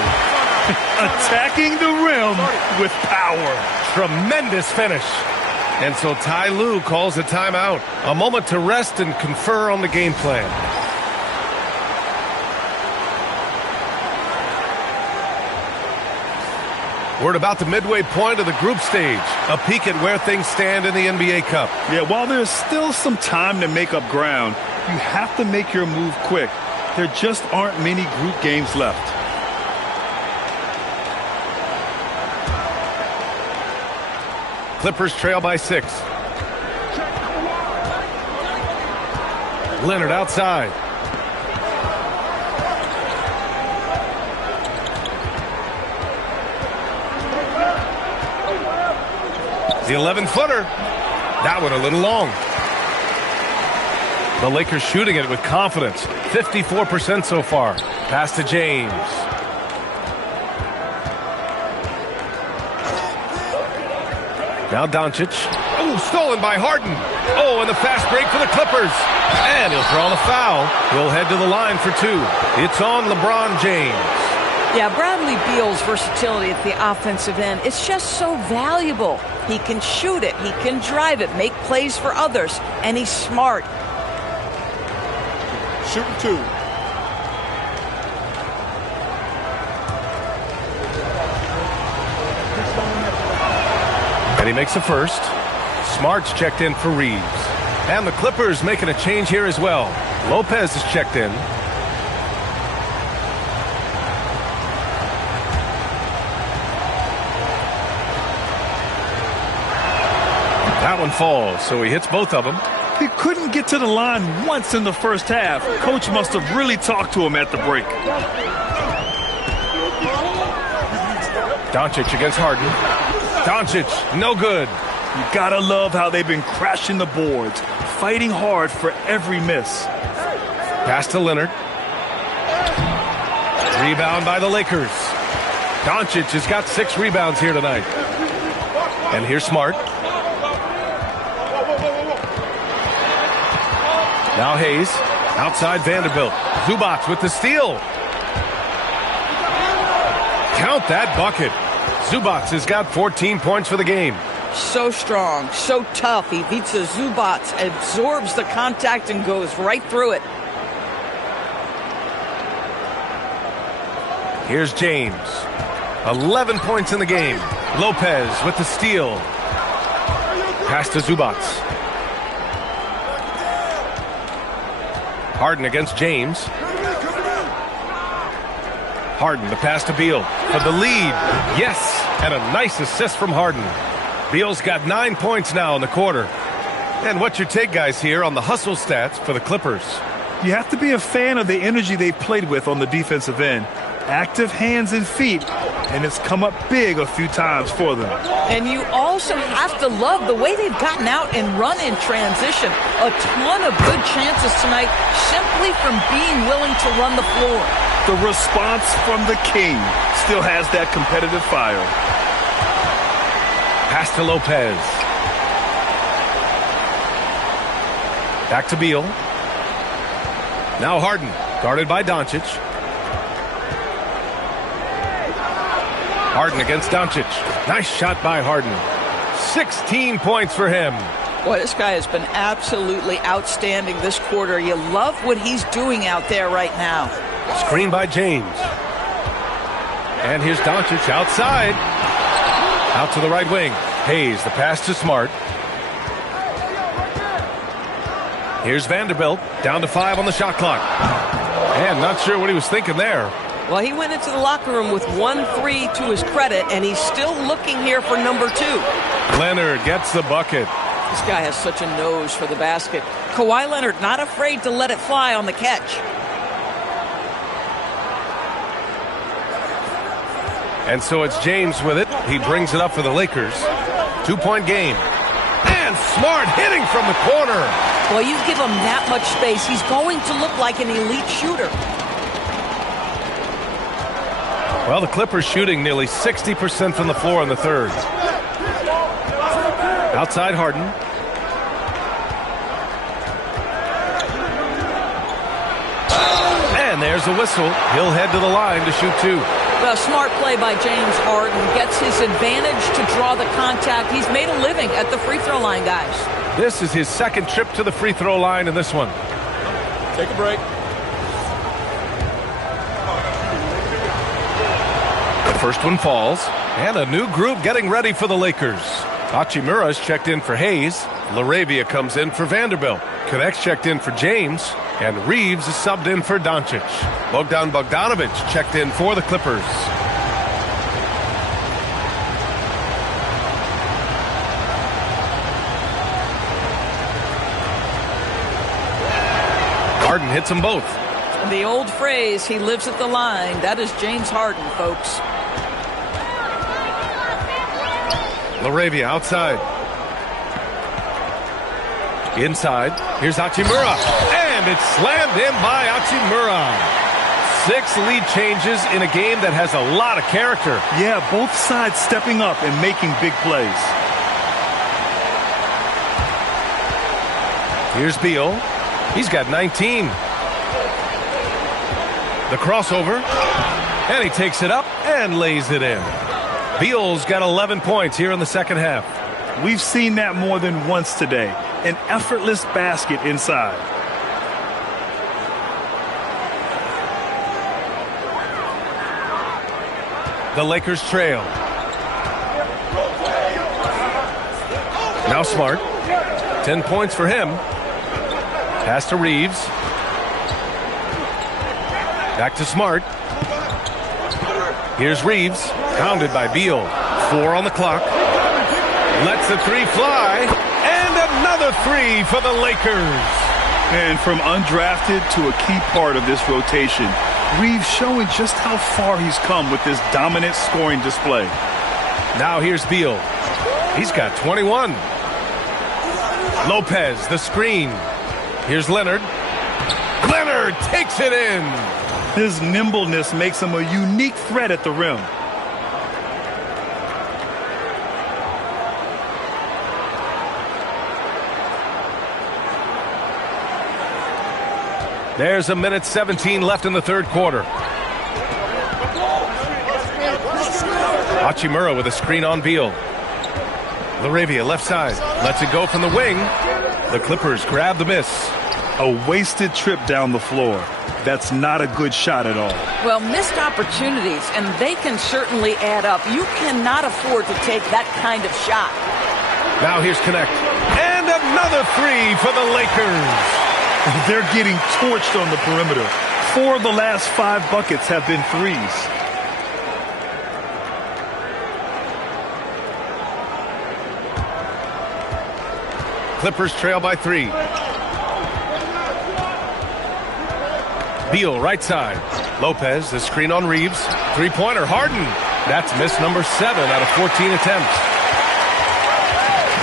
Attacking the rim with power. Tremendous finish. And so Ty Lue calls a timeout. A moment to rest and confer on the game plan. We're at about the midway point of the group stage. A peek at where things stand in the NBA Cup. Yeah, while there's still some time to make up ground, you have to make your move quick. There just aren't many group games left. Clippers trail by 6. Leonard outside. The 11-footer. That one a little long. The Lakers shooting it with confidence. 54% so far. Pass to James. Now Doncic. Oh, stolen by Harden. Oh, and the fast break for the Clippers. And he'll draw the foul. He'll head to the line for 2. It's on LeBron James. Yeah, Bradley Beal's versatility at the offensive end, it's just so valuable. He can shoot it, he can drive it, make plays for others, and he's smart. Shooting 2. And he makes a first. Smart's checked in for Reeves. And the Clippers making a change here as well. Lopez is checked in. That one falls, so he hits both of them. He couldn't get to the line once in the first half. Coach must have really talked to him at the break. Doncic against Harden. Doncic, no good. You gotta love how they've been crashing the boards, fighting hard for every miss. Pass to Leonard. Rebound by the Lakers. Doncic has got 6 rebounds here tonight. And here's Smart. Now Hayes, outside Vanderbilt. Zubac with the steal. Count that bucket. Zubac has got 14 points for the game. So strong, so tough. Ivica Zubac absorbs the contact and goes right through it. Here's James. 11 points in the game. Lopez with the steal. Pass to Zubac. Harden against James. Harden, the pass to Beal for the lead. Yes, and a nice assist from Harden. Beal's got 9 points now in the quarter. And what's your take, guys, here on the hustle stats for the Clippers? You have to be a fan of the energy they've played with on the defensive end. Active hands and feet, and it's come up big a few times for them. And you also have to love the way they've gotten out and run in transition. A ton of good chances tonight simply from being willing to run the floor. The response from the king still has that competitive fire. Pass to Lopez. Back to Beal. Now Harden, guarded by Doncic. Harden against Doncic. Nice shot by Harden. 16 points for him. Boy, this guy has been absolutely outstanding this quarter. You love what he's doing out there right now. Screen by James. And here's Doncic outside. Out to the right wing. Hayes, the pass to Smart. Here's Vanderbilt, down to 5 on the shot clock. And not sure what he was thinking there. Well, he went into the locker room with 1-3 to his credit, and he's still looking here for number 2. Leonard gets the bucket. This guy has such a nose for the basket. Kawhi Leonard not afraid to let it fly on the catch. And so it's James with it. He brings it up for the Lakers. 2-point game. And Smart hitting from the corner. Well, you give him that much space, he's going to look like an elite shooter. Well, the Clippers shooting nearly 60% from the floor in the third. Outside Harden. And there's the whistle. He'll head to the line to shoot 2. Well, smart play by James Harden. Gets his advantage to draw the contact. He's made a living at the free throw line, guys. This is his second trip to the free throw line in this one. Take a break. The first one falls. And a new group getting ready for the Lakers. Hachimura's checked in for Hayes. LaRavia comes in for Vanderbilt. Connect's checked in for James. And Reeves is subbed in for Doncic. Bogdan Bogdanovic checked in for the Clippers. Harden hits them both. The old phrase, he lives at the line. That is James Harden, folks. LaRavia outside. Inside. Here's Hachimura. And it's slammed in by Hachimura. 6 lead changes in a game that has a lot of character. Yeah, both sides stepping up and making big plays. Here's Beal. He's got 19. The crossover. And he takes it up and lays it in. Beal's got 11 points here in the second half. We've seen that more than once today. An effortless basket inside. The Lakers trail. Now Smart. 10 points for him. Pass to Reeves. Back to Smart. Here's Reeves. Pounded by Beal. 4 on the clock. Lets the 3 fly. And another 3 for the Lakers. And from undrafted to a key part of this rotation, Reeves showing just how far he's come with this dominant scoring display. Now here's Beal. He's got 21. Lopez, the screen. Here's Leonard. Leonard takes it in. His nimbleness makes him a unique threat at the rim. There's a minute 17 left in the third quarter. Hachimura with a screen on Beal. LaRavia left side. Lets it go from the wing. The Clippers grab the miss. A wasted trip down the floor. That's not a good shot at all. Well, missed opportunities, and they can certainly add up. You cannot afford to take that kind of shot. Now here's Connect. And another 3 for the Lakers. They're getting torched on the perimeter. 4 of the last 5 buckets have been threes. Clippers trail by 3. Beal right side. Lopez, the screen on Reeves. 3-pointer, Harden. That's miss number 7 out of 14 attempts.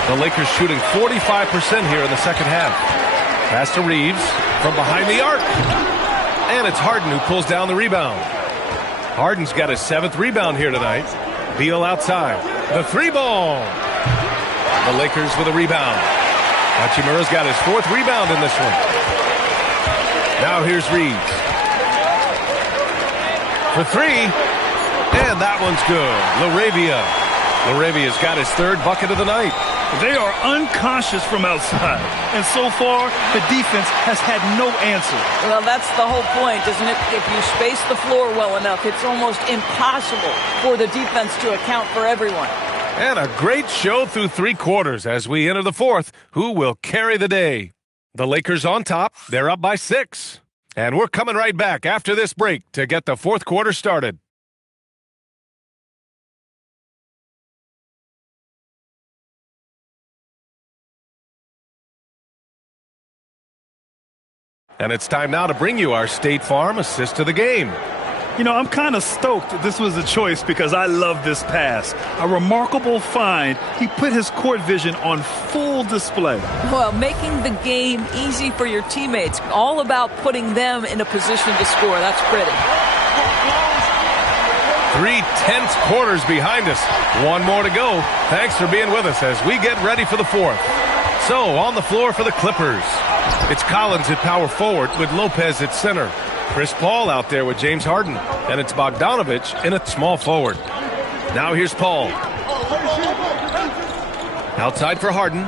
The Lakers shooting 45% here in the second half. Pass to Reeves from behind the arc. And it's Harden who pulls down the rebound. Harden's got his 7th rebound here tonight. Beal outside. The 3-ball. The Lakers with a rebound. Hachimura's got his 4th rebound in this one. Now here's Reeves. For 3. And that one's good. LaRavia's got his 3rd bucket of the night. They are unconscious from outside. And so far, the defense has had no answer. Well, that's the whole point, isn't it? If you space the floor well enough, it's almost impossible for the defense to account for everyone. And a great show through 3 quarters as we enter the 4th. Who will carry the day? The Lakers on top. They're up by 6. And we're coming right back after this break to get the 4th quarter started. And it's time now to bring you our State Farm assist of the game. You know, I'm kind of stoked this was a choice because I love this pass. A remarkable find. He put his court vision on full display. Well, making the game easy for your teammates. All about putting them in a position to score. That's pretty. 3 tense quarters behind us. 1 more to go. Thanks for being with us as we get ready for the 4th. So, on the floor for the Clippers. It's Collins at power forward with Lopez at center. Chris Paul out there with James Harden. And it's Bogdanovich in a small forward. Now here's Paul. Outside for Harden.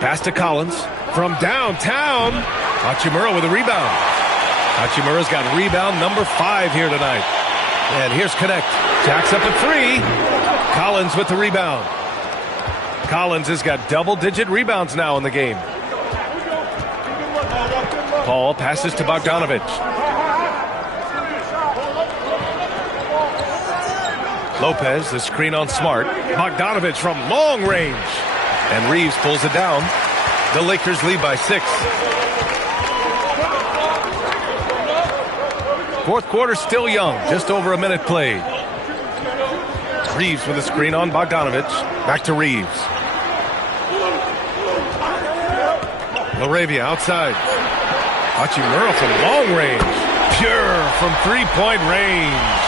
Pass to Collins. From downtown. Hachimura with a rebound. Hachimura's got rebound number 5 here tonight. And here's Connect. Jacks up at 3. Collins with the rebound. Collins has got double-digit rebounds now in the game. Paul passes to Bogdanovich. Lopez, the screen on Smart. Bogdanovich from long range. And Reeves pulls it down. The Lakers lead by 6. Fourth quarter still young. Just over a minute played. Reeves with a screen on Bogdanovich. Back to Reeves. Laravia outside. Hachimura from long range. Pure from three-point range.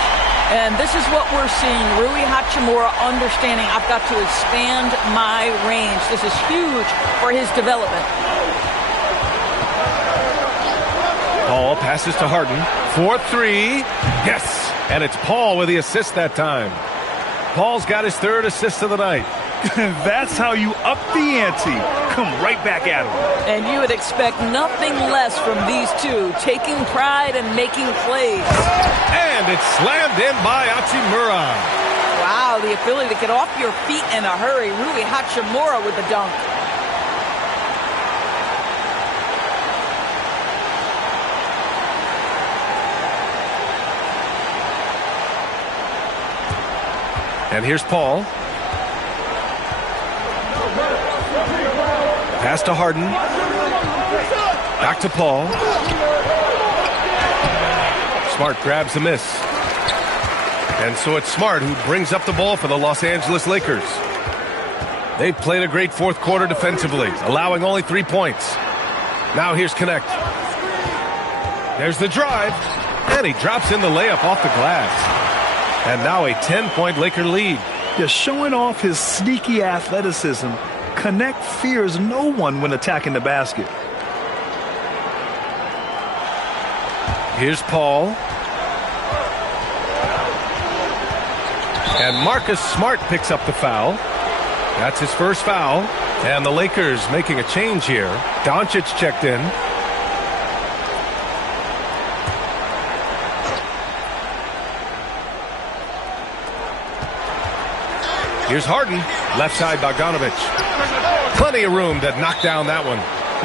And this is what we're seeing. Rui Hachimura understanding I've got to expand my range. This is huge for his development. Paul passes to Harden. 4-3. Yes. And it's Paul with the assist that time. Paul's got his 3rd assist of the night. That's how you up the ante. Come right back at him. And you would expect nothing less from these two, taking pride and making plays. And it's slammed in by Hachimura. Wow, the ability to get off your feet in a hurry. Rui Hachimura with the dunk. And here's Paul. Pass to Harden. Back to Paul. Smart grabs the miss. And so it's Smart who brings up the ball for the Los Angeles Lakers. They've played a great fourth quarter defensively, allowing only 3 points. Now here's Connect. There's the drive. And he drops in the layup off the glass. And now a 10-point Laker lead. Just showing off his sneaky athleticism. Connect fears no one when attacking the basket. Here's Paul. And Marcus Smart picks up the foul. That's his first foul. And the Lakers making a change here. Doncic checked in. Here's Harden. Left side Bogdanovich. Plenty of room to knock down that one.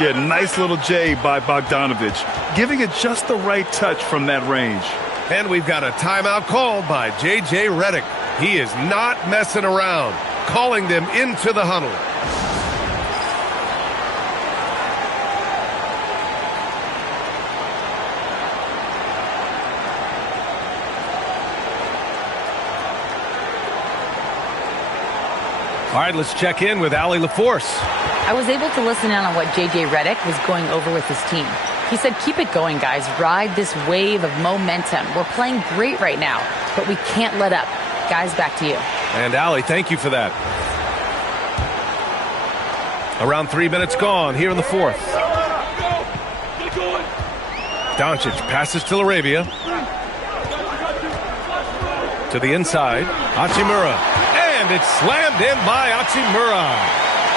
Yeah, nice little J by Bogdanovich. Giving it just the right touch from that range. And we've got a timeout called by J.J. Redick. He is not messing around. Calling them into the huddle. All right, let's check in with Allie LaForce. I was able to listen in on what J.J. Redick was going over with his team. He said, keep it going, guys. Ride this wave of momentum. We're playing great right now, but we can't let up. Guys, back to you. And Allie, thank you for that. Around 3 minutes gone here in the fourth. Doncic passes to Laravia. To the inside. Hachimura. And it's slammed in by Hachimura.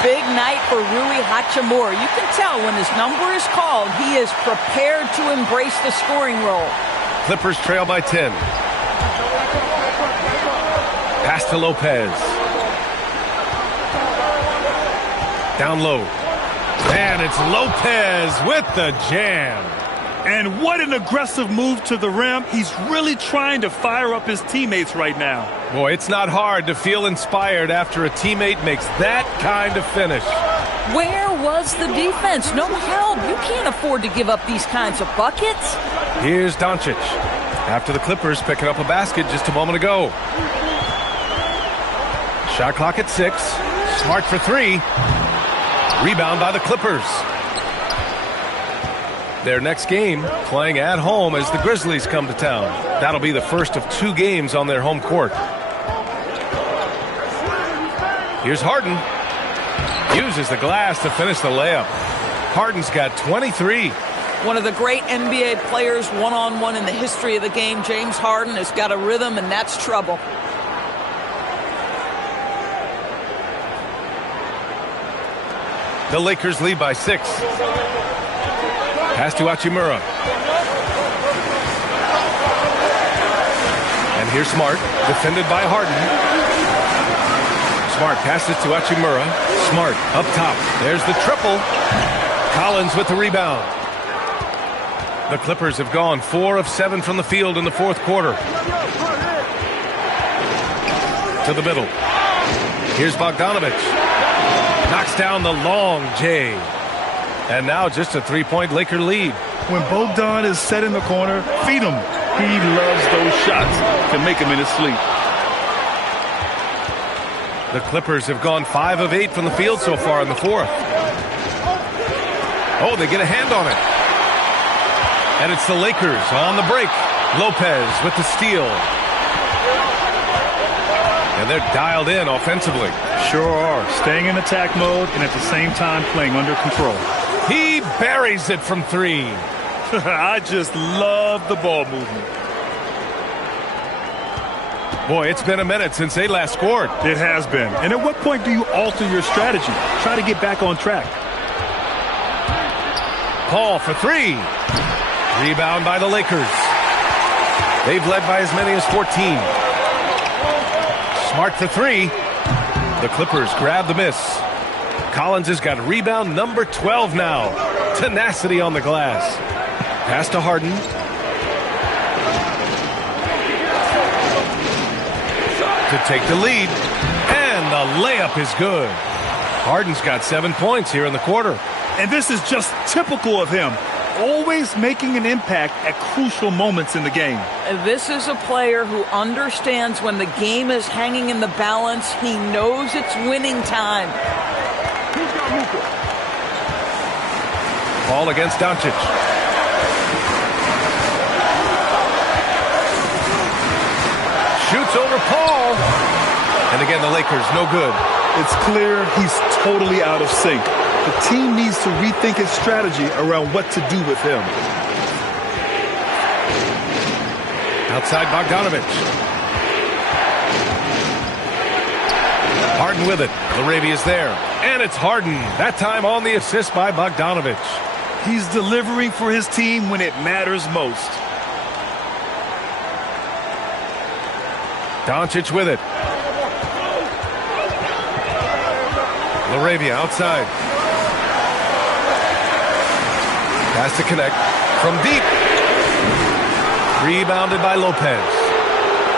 Big night for Rui Hachimura. You can tell when his number is called, he is prepared to embrace the scoring role. Clippers trail by 10. Pass to Lopez. Down low. And it's Lopez with the jam. And what an aggressive move to the rim. He's really trying to fire up his teammates right now. Boy, it's not hard to feel inspired after a teammate makes that kind of finish. Where was the defense? No help. You can't afford to give up these kinds of buckets. Here's Doncic. After the Clippers picking up a basket just a moment ago. Shot clock at 6. Smart for 3. Rebound by the Clippers. Their next game playing at home as the Grizzlies come to town. That'll be the first of 2 games on their home court. Here's Harden. Uses the glass to finish the layup. Harden's got 23. One of the great NBA players one-on-one in the history of the game, James Harden, has got a rhythm, and that's trouble. The Lakers lead by 6. Pass to Hachimura. And here's Smart, defended by Harden. Smart passes to Hachimura. Smart up top. There's the triple. Collins with the rebound. The Clippers have gone 4 of 7 from the field in the fourth quarter. To the middle. Here's Bogdanovich. Knocks down the long J. And now just a 3-point Laker lead. When Bogdan is set in the corner, feed him. He loves those shots. Can make him in his sleep. The Clippers have gone 5 of 8 from the field so far in the fourth. Oh, they get a hand on it. And it's the Lakers on the break. Lopez with the steal. And they're dialed in offensively. Sure are. Staying in attack mode and at the same time playing under control. He buries it from 3. I just love the ball movement. Boy, it's been a minute since they last scored. It has been. And at what point do you alter your strategy? Try to get back on track. Paul for 3. Rebound by the Lakers. They've led by as many as 14. Smart for 3. The Clippers grab the miss. Collins has got rebound number 12 now. Tenacity on the glass. Pass to Harden. To take the lead. And the layup is good. Harden's got 7 points here in the quarter. And this is just typical of him. Always making an impact at crucial moments in the game. This is a player who understands when the game is hanging in the balance. He knows it's winning time. Ball against Doncic. Shoots over Paul. And again, the Lakers, no good. It's clear he's totally out of sync. The team needs to rethink its strategy around what to do with him. Outside Bogdanovich. Harden with it. Larabia's there. And it's Harden. That time on the assist by Bogdanovich. He's delivering for his team when it matters most. Doncic with it. Larabia outside. Has to connect from deep. Rebounded by Lopez.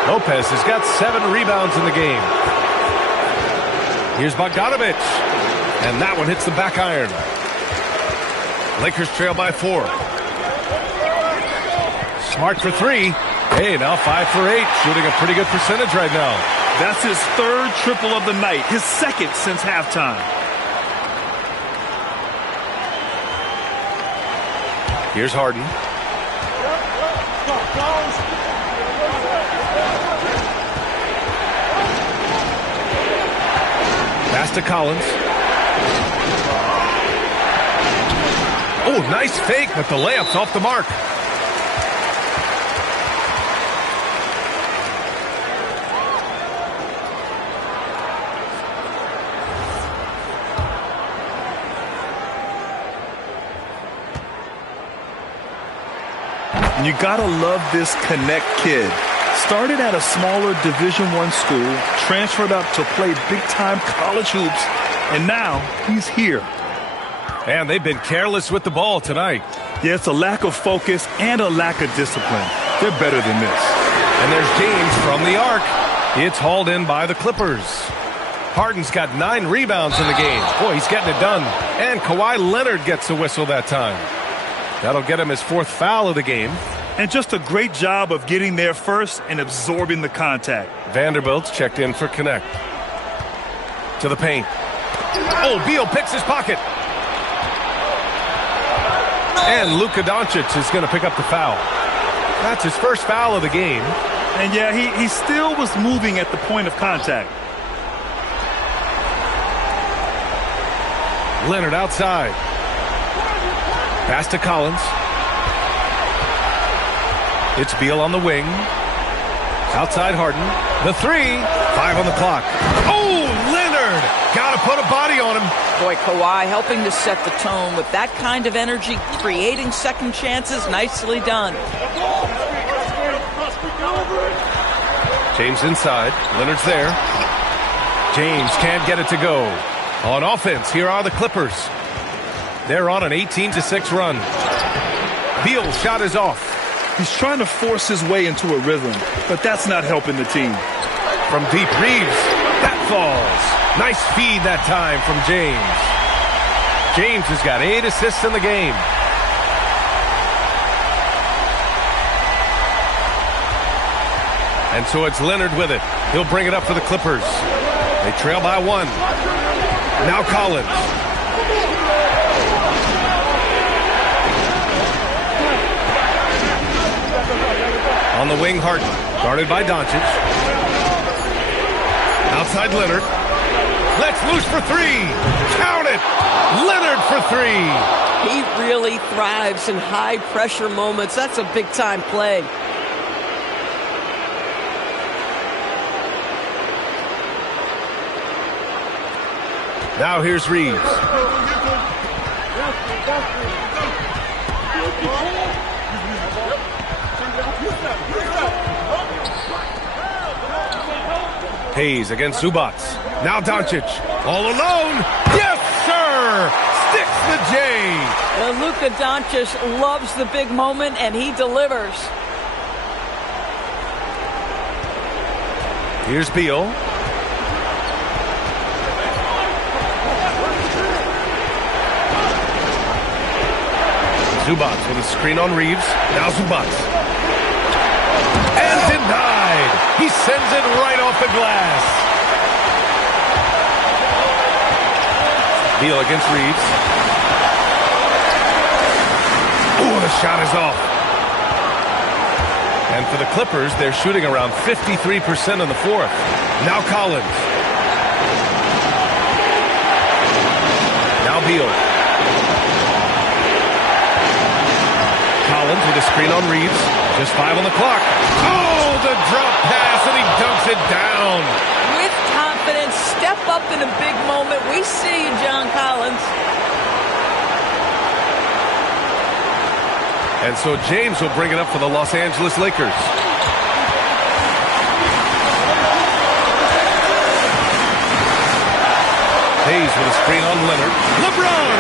Lopez has got 7 rebounds in the game. Here's Bogdanovich. And that one hits the back iron. Lakers trail by 4. Smart for 3. Hey, now 5 for 8. Shooting a pretty good percentage right now. That's his 3rd triple of the night. His 2nd since halftime. Here's Harden. Pass to Collins. Oh, nice fake, but the layup's off the mark. And you gotta love this Connect kid. Started at a smaller Division I school, transferred up to play big-time college hoops, and now he's here. And they've been careless with the ball tonight. Yeah, it's a lack of focus and a lack of discipline. They're better than this. And there's James from the arc. It's hauled in by the Clippers. Harden's got 9 rebounds in the game. Boy, he's getting it done. And Kawhi Leonard gets a whistle that time. That'll get him his 4th foul of the game. And just a great job of getting there first and absorbing the contact. Vanderbilt's checked in for Connect. To the paint. Oh, Beal picks his pocket. And Luka Doncic is going to pick up the foul. That's his 1st foul of the game. And yeah, he still was moving at the point of contact. Leonard outside. Pass to Collins. It's Beal on the wing. Outside Harden. The three. 5 on the clock. Oh, Leonard! Got to put a body on him. Boy, Kawhi helping to set the tone with that kind of energy, creating second chances. Nicely done. James inside. Leonard's there. James can't get it to go. On offense, here are the Clippers. They're on an 18-6 run. Beal's shot is off. He's trying to force his way into a rhythm, but that's not helping the team. From deep, Reeves. That falls. Nice feed that time from James. James has got 8 assists in the game. And so it's Leonard with it. He'll bring it up for the Clippers. They trail by 1. Now Collins. On the wing, Harden. Guarded by Doncic. Outside Leonard. Let's loose for 3. Count it. Leonard for 3. He really thrives in high-pressure moments. That's a big-time play. Now here's Reeves. Hayes against Zubac. Now Doncic. All alone. Yes, sir! Sticks the J. Luka Doncic loves the big moment, and he delivers. Here's Beal. Zubac with a screen on Reeves. Now Zubac. And denied. He sends it right off the glass. Beal against Reeves. Oh, the shot is off. And for the Clippers, they're shooting around 53% in the fourth. Now Collins. Now Beal. Collins with a screen on Reeves. Just 5 on the clock. Oh, the drop pass, and he dunks it down. With confidence, step up in a big moment. We see you, John Collins. And so James will bring it up for the Los Angeles Lakers. Hayes with a screen on Leonard. LeBron!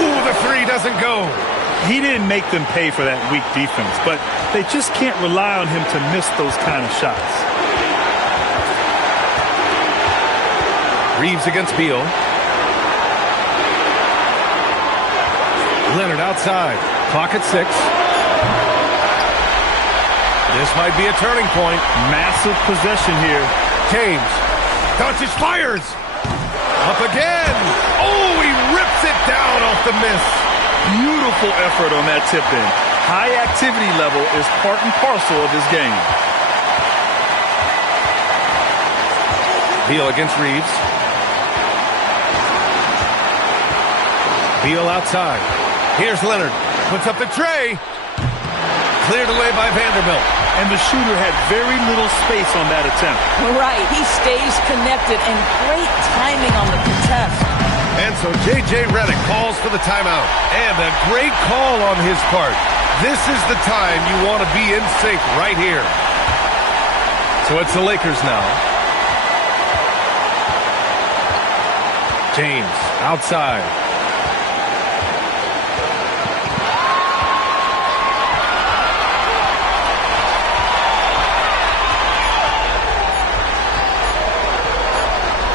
Ooh, the 3 doesn't go. He didn't make them pay for that weak defense, but they just can't rely on him to miss those kind of shots. Reeves against Beal. Leonard outside. Clock at 6. This might be a turning point. Massive possession here. James. Doncic fires. Up again. Oh, he rips it down off the miss. Beautiful effort on that tip-in. High activity level is part and parcel of his game. Beal against Reeves. Beal outside. Here's Leonard. Puts up the tray. Cleared away by Vanderbilt. And the shooter had very little space on that attempt. Right, he stays connected, and great timing on the contest. And so J.J. Redick calls for the timeout. And a great call on his part. This is the time you want to be in sync right here. So it's the Lakers now. James outside.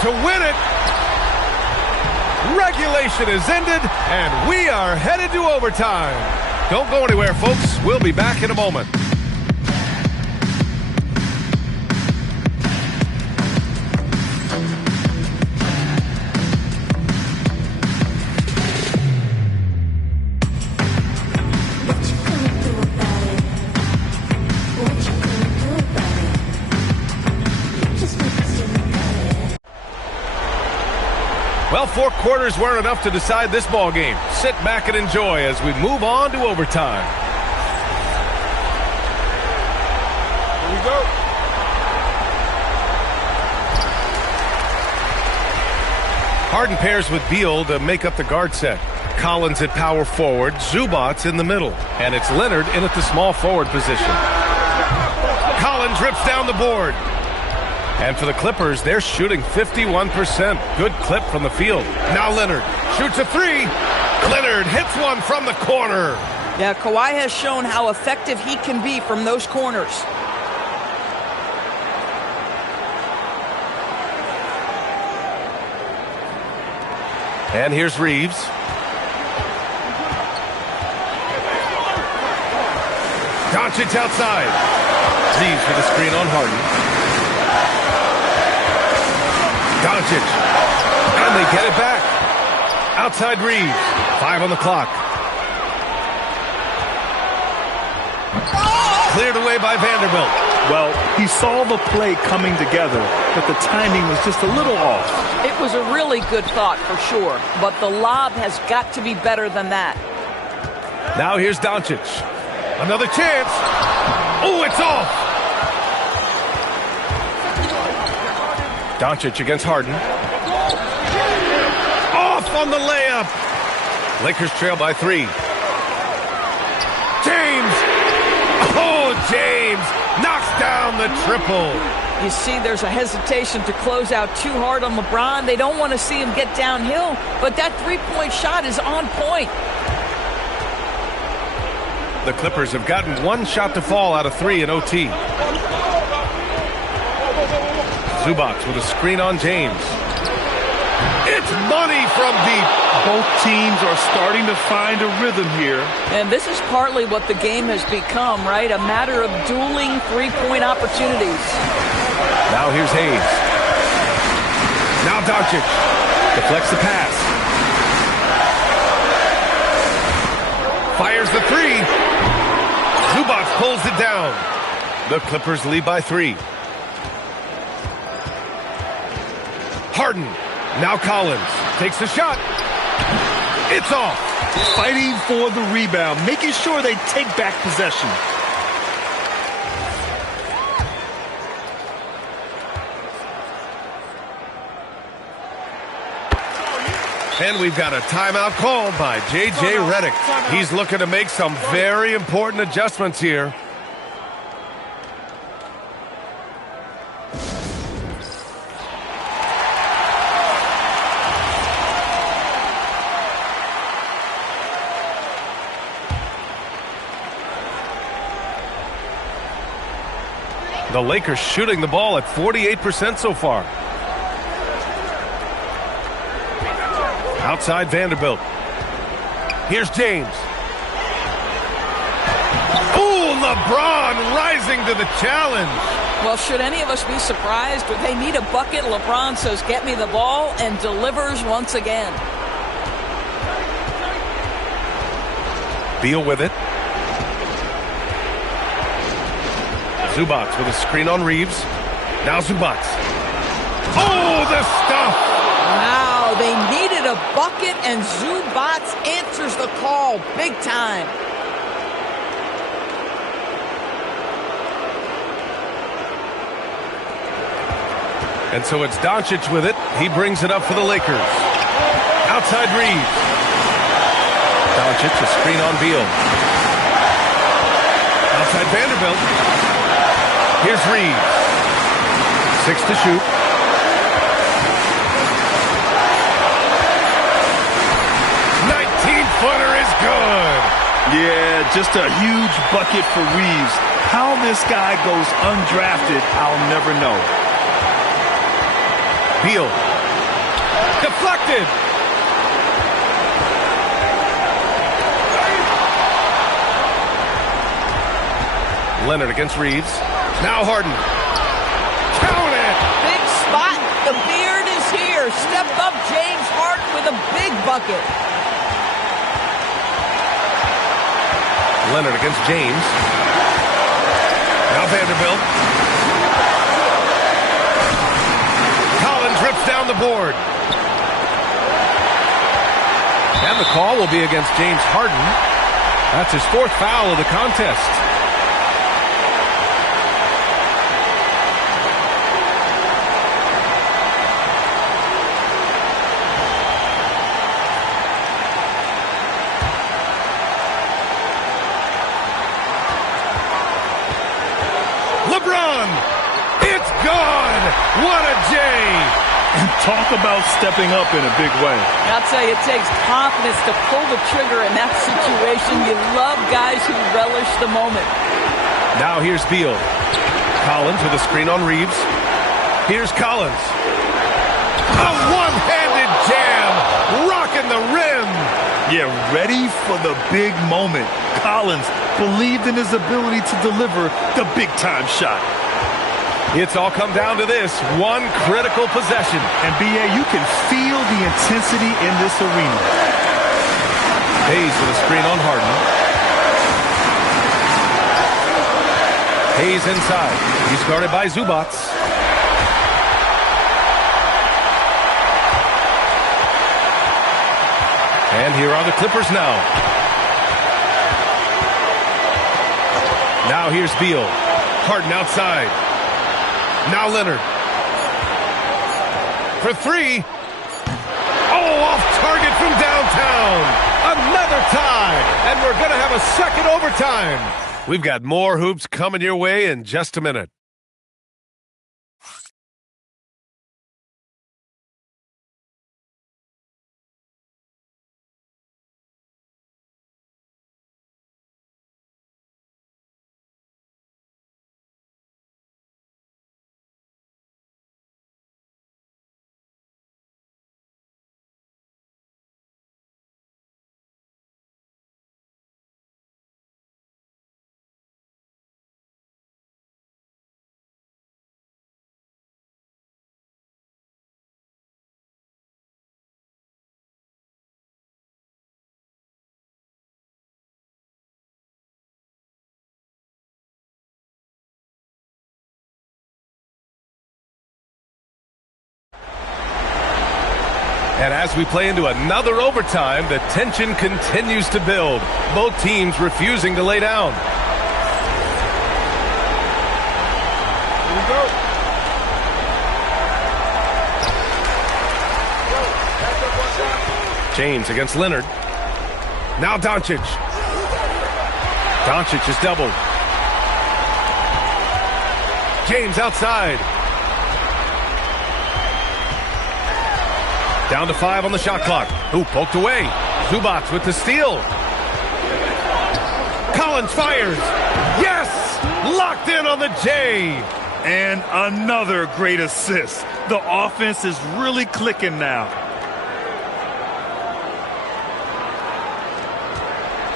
To win it. Regulation is ended, and we are headed to overtime. Don't go anywhere, folks. We'll be back in a moment. Well, 4 quarters weren't enough to decide this ball game. Sit back and enjoy as we move on to overtime. go. Harden pairs with Beal to make up the guard set. Collins at power forward, Zubats in the middle, and it's Leonard in at the small forward position. Collins rips down the board. And for the Clippers, they're shooting 51%. Good clip from the field. Now Leonard shoots a three. Leonard hits one from the corner. Yeah, Kawhi has shown how effective he can be from those corners. And here's Reeves. Doncic outside. Reeves with a screen on Harden. Doncic. And they get it back. Outside Reeves. 5 on the clock. Cleared away by Vanderbilt. Well, he saw the play coming together, but the timing was just a little off. It was a really good thought for sure, but the lob has got to be better than that. Now here's Doncic. Another chance. Oh, it's off. Doncic against Harden. Off on the layup. Lakers trail by 3. James. Oh, James knocks down the triple. You see, there's a hesitation to close out too hard on LeBron. They don't want to see him get downhill, but that three-point shot is on point. The Clippers have gotten one shot to fall out of 3 in OT. Zubats with a screen on James. It's money from deep. Both teams are starting to find a rhythm here. And this is partly what the game has become, right? A matter of dueling three-point opportunities. Now here's Hayes. Now Doncic deflects the pass. Fires the 3. Zubats pulls it down. The Clippers lead by 3. Harden. Now Collins takes the shot. It's off. Fighting for the rebound, making sure they take back possession. And we've got a timeout called by J.J. Redick. He's looking to make some very important adjustments here. The Lakers shooting the ball at 48% so far. Outside Vanderbilt. Here's James. Ooh, LeBron rising to the challenge. Well, should any of us be surprised? When they need a bucket, LeBron says, get me the ball, and delivers once again. Beal with it. Zubats with a screen on Reeves. Now Zubats. Oh, the stuff! Wow, they needed a bucket, and Zubats answers the call big time. And so it's Doncic with it. He brings it up for the Lakers. Outside Reeves. Doncic, a screen on Beal. Outside Vanderbilt. Here's Reeves. 6 to shoot. 19-footer is good. Yeah, just a huge bucket for Reeves. How this guy goes undrafted, I'll never know. Beal. Deflected. Leonard against Reeves. Now Harden. Count it! Big spot. The beard is here. Step up James Harden with a big bucket. Leonard against James. Now Vanderbilt. Collins rips down the board. And the call will be against James Harden. That's his 4th foul of the contest. What a J! And talk about stepping up in a big way. I'll tell you, it takes confidence to pull the trigger in that situation. You love guys who relish the moment. Now here's Beal. Collins with a screen on Reeves. Here's Collins. A one-handed jam, rocking the rim. Yeah, ready for the big moment. Collins believed in his ability to deliver the big-time shot. It's all come down to this one critical possession. And B.A., you can feel the intensity in this arena. Hayes with a screen on Harden. Hayes inside. He's guarded by Zubats. And here are the Clippers now. Now here's Beal. Harden outside. Now Leonard. For three. Oh, off target from downtown. Another tie. And we're going to have a second overtime. We've got more hoops coming your way in just a minute. And as we play into another overtime, the tension continues to build. Both teams refusing to lay down. Here we go. James against Leonard. Now Doncic. Doncic is doubled. James outside. Down to 5 on the shot clock. Ooh, poked away. Zubats with the steal. Collins fires. Yes! Locked in on the J. And another great assist. The offense is really clicking now.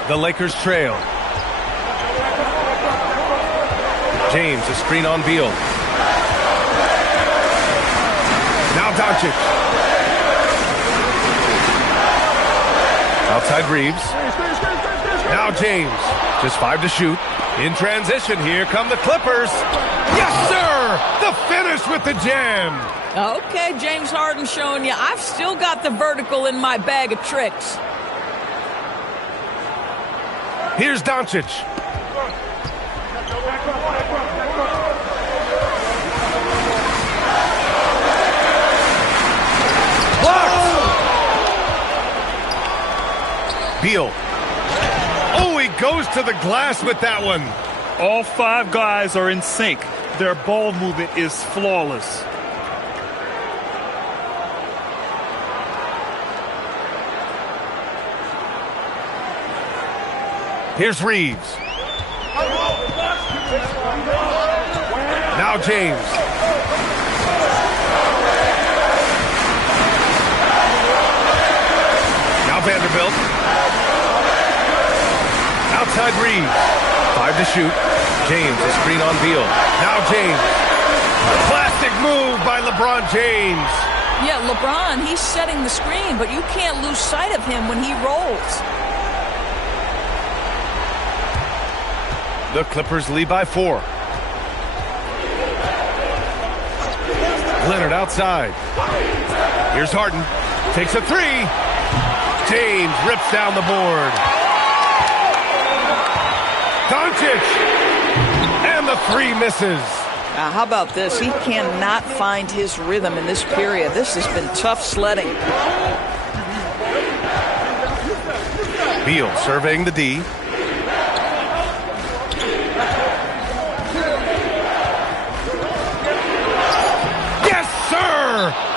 The Lakers trail. James, a screen on Beal. Now Doncic. Outside Reeves. Now James. Just 5 to shoot. In transition, here come the Clippers. Yes, sir! The finish with the jam. Okay, James Harden showing you I've still got the vertical in my bag of tricks. Here's Doncic. Beal. Oh, he goes to the glass with that one. All 5 guys are in sync. Their ball movement is flawless. Here's Reeves. Now James. Now Vanderbilt. Outside Reeves. 5 to shoot. James, a screen on Beal. Now James. Classic move by LeBron James. Yeah, LeBron, he's setting the screen, but you can't lose sight of him when he rolls. The Clippers lead by 4. Leonard outside. Here's Harden. Takes a 3. James rips down the board. Doncic. And the 3 misses. Now, how about this? He cannot find his rhythm in this period. This has been tough sledding. Beal surveying the D. Yes,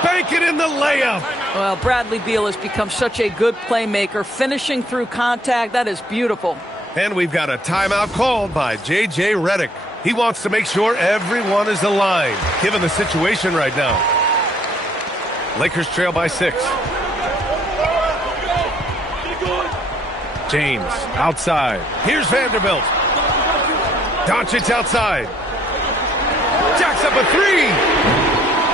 banking in the layup. Well, Bradley Beal has become such a good playmaker, finishing through contact. That is beautiful. And we've got a timeout called by J.J. Redick. He wants to make sure everyone is aligned, given the situation right now. Lakers trail by 6. James outside. Here's Vanderbilt. Doncic outside. Jacks up a 3.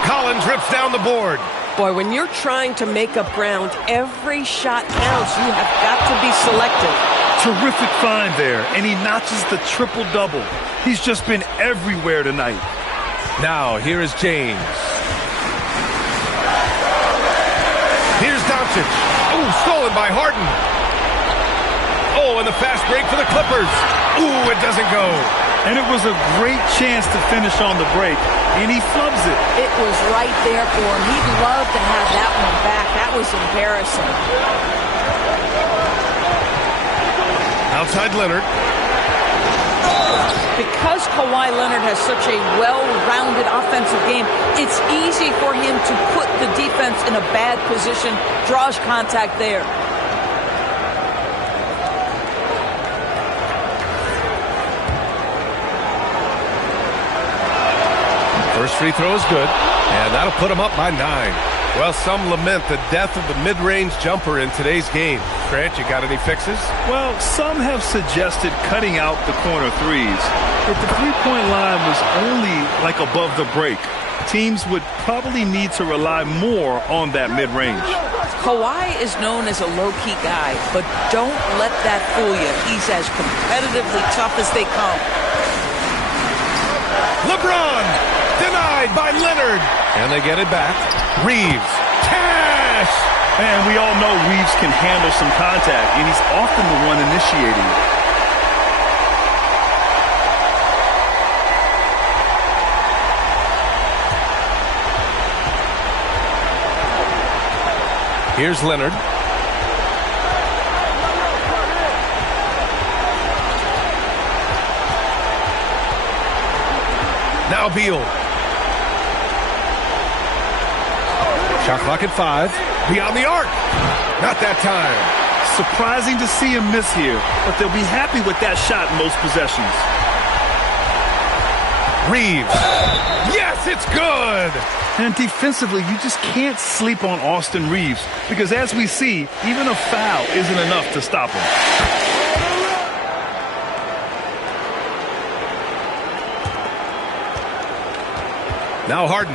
Collins rips down the board. Boy, when you're trying to make up ground, every shot counts. You have got to be selective. Terrific find there, and he notches the triple-double. He's just been everywhere tonight. Now, here is James. Here's Doncic. Oh, stolen by Harden. Oh, and the fast break for the Clippers. Ooh, it doesn't go. And it was a great chance to finish on the break, and he flubs it. It was right there for him. He'd love to have that one back. That was embarrassing. Outside Leonard. Because Kawhi Leonard has such a well-rounded offensive game, it's easy for him to put the defense in a bad position, draws contact there. First free throw is good, and that'll put him up by 9. Well, some lament the death of the mid-range jumper in today's game. Grant, you got any fixes? Well, some have suggested cutting out the corner threes. If the three-point line was only like above the break, teams would probably need to rely more on that mid-range. Kawhi is known as a low-key guy, but don't let that fool you. He's as competitively tough as they come. LeBron! Denied by Leonard. And they get it back. Reeves. Cash! And we all know Reeves can handle some contact, and he's often the one initiating it. Here's Leonard. Now Beal. Shot clock at 5. Beyond the arc. Not that time. Surprising to see him miss here, but they'll be happy with that shot in most possessions. Reeves. Yes, it's good. And defensively, you just can't sleep on Austin Reeves because, as we see, even a foul isn't enough to stop him. Now Harden.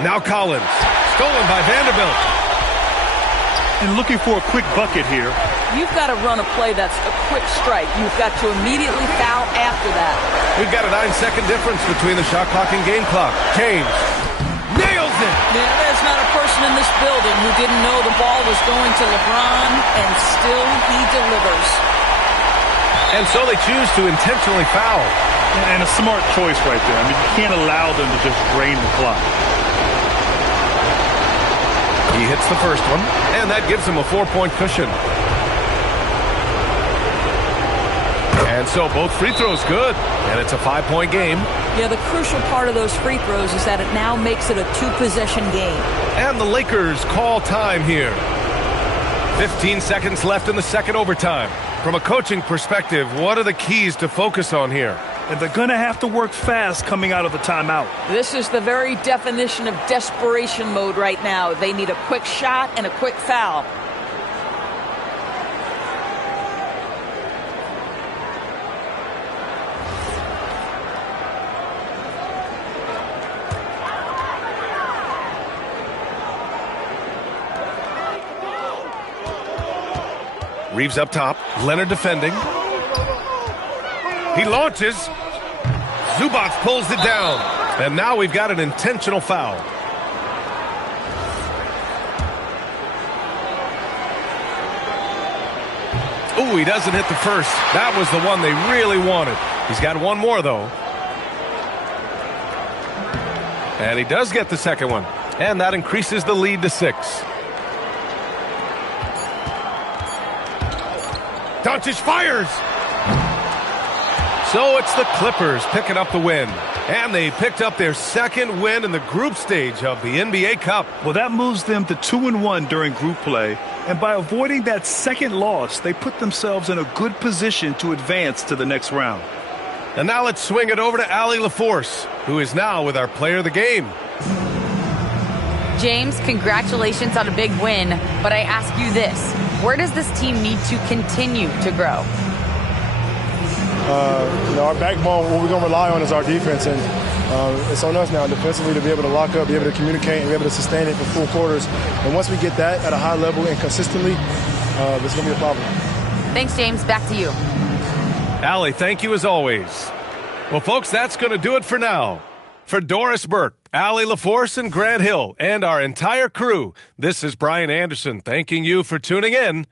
Now Collins. Stolen by Vanderbilt. And looking for a quick bucket here. You've got to run a play that's a quick strike. You've got to immediately foul after that. We've got a 9-second difference between the shot clock and game clock. James nails it. Yeah, there's not a person in this building who didn't know the ball was going to LeBron, and still he delivers. And so they choose to intentionally foul. And a smart choice right there. I mean, you can't allow them to just drain the clock. He hits the first one, and that gives him a 4-point cushion. And so both free throws good, and it's a 5-point game. Yeah, the crucial part of those free throws is that it now makes it a 2-possession game. And the Lakers call time here. 15 seconds left in the second overtime. From a coaching perspective, what are the keys to focus on here? And they're going to have to work fast coming out of the timeout. This is the very definition of desperation mode right now. They need a quick shot and a quick foul. Reeves up top. Leonard defending. He launches. Zubac pulls it down. And now we've got an intentional foul. Ooh, he doesn't hit the first. That was the one they really wanted. He's got one more, though. And he does get the second one. And that increases the lead to 6. Doncic fires. So it's the Clippers picking up the win. And they picked up their second win in the group stage of the NBA Cup. Well, that moves them to 2-1 during group play. And by avoiding that second loss, they put themselves in a good position to advance to the next round. And now let's swing it over to Allie LaForce, who is now with our player of the game. James, congratulations on a big win, but I ask you this. Where does this team need to continue to grow? Our backbone, what we're going to rely on is our defense, and it's on us now defensively to be able to lock up, be able to communicate, and be able to sustain it for full quarters. And once we get that at a high level and consistently, it's going to be a problem. Thanks, James. Back to you. Allie, thank you as always. Well, folks, that's going to do it for now. For Doris Burke, Allie LaForce, and Grant Hill, and our entire crew, this is Brian Anderson thanking you for tuning in.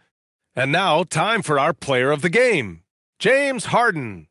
And now, time for our player of the game, James Harden.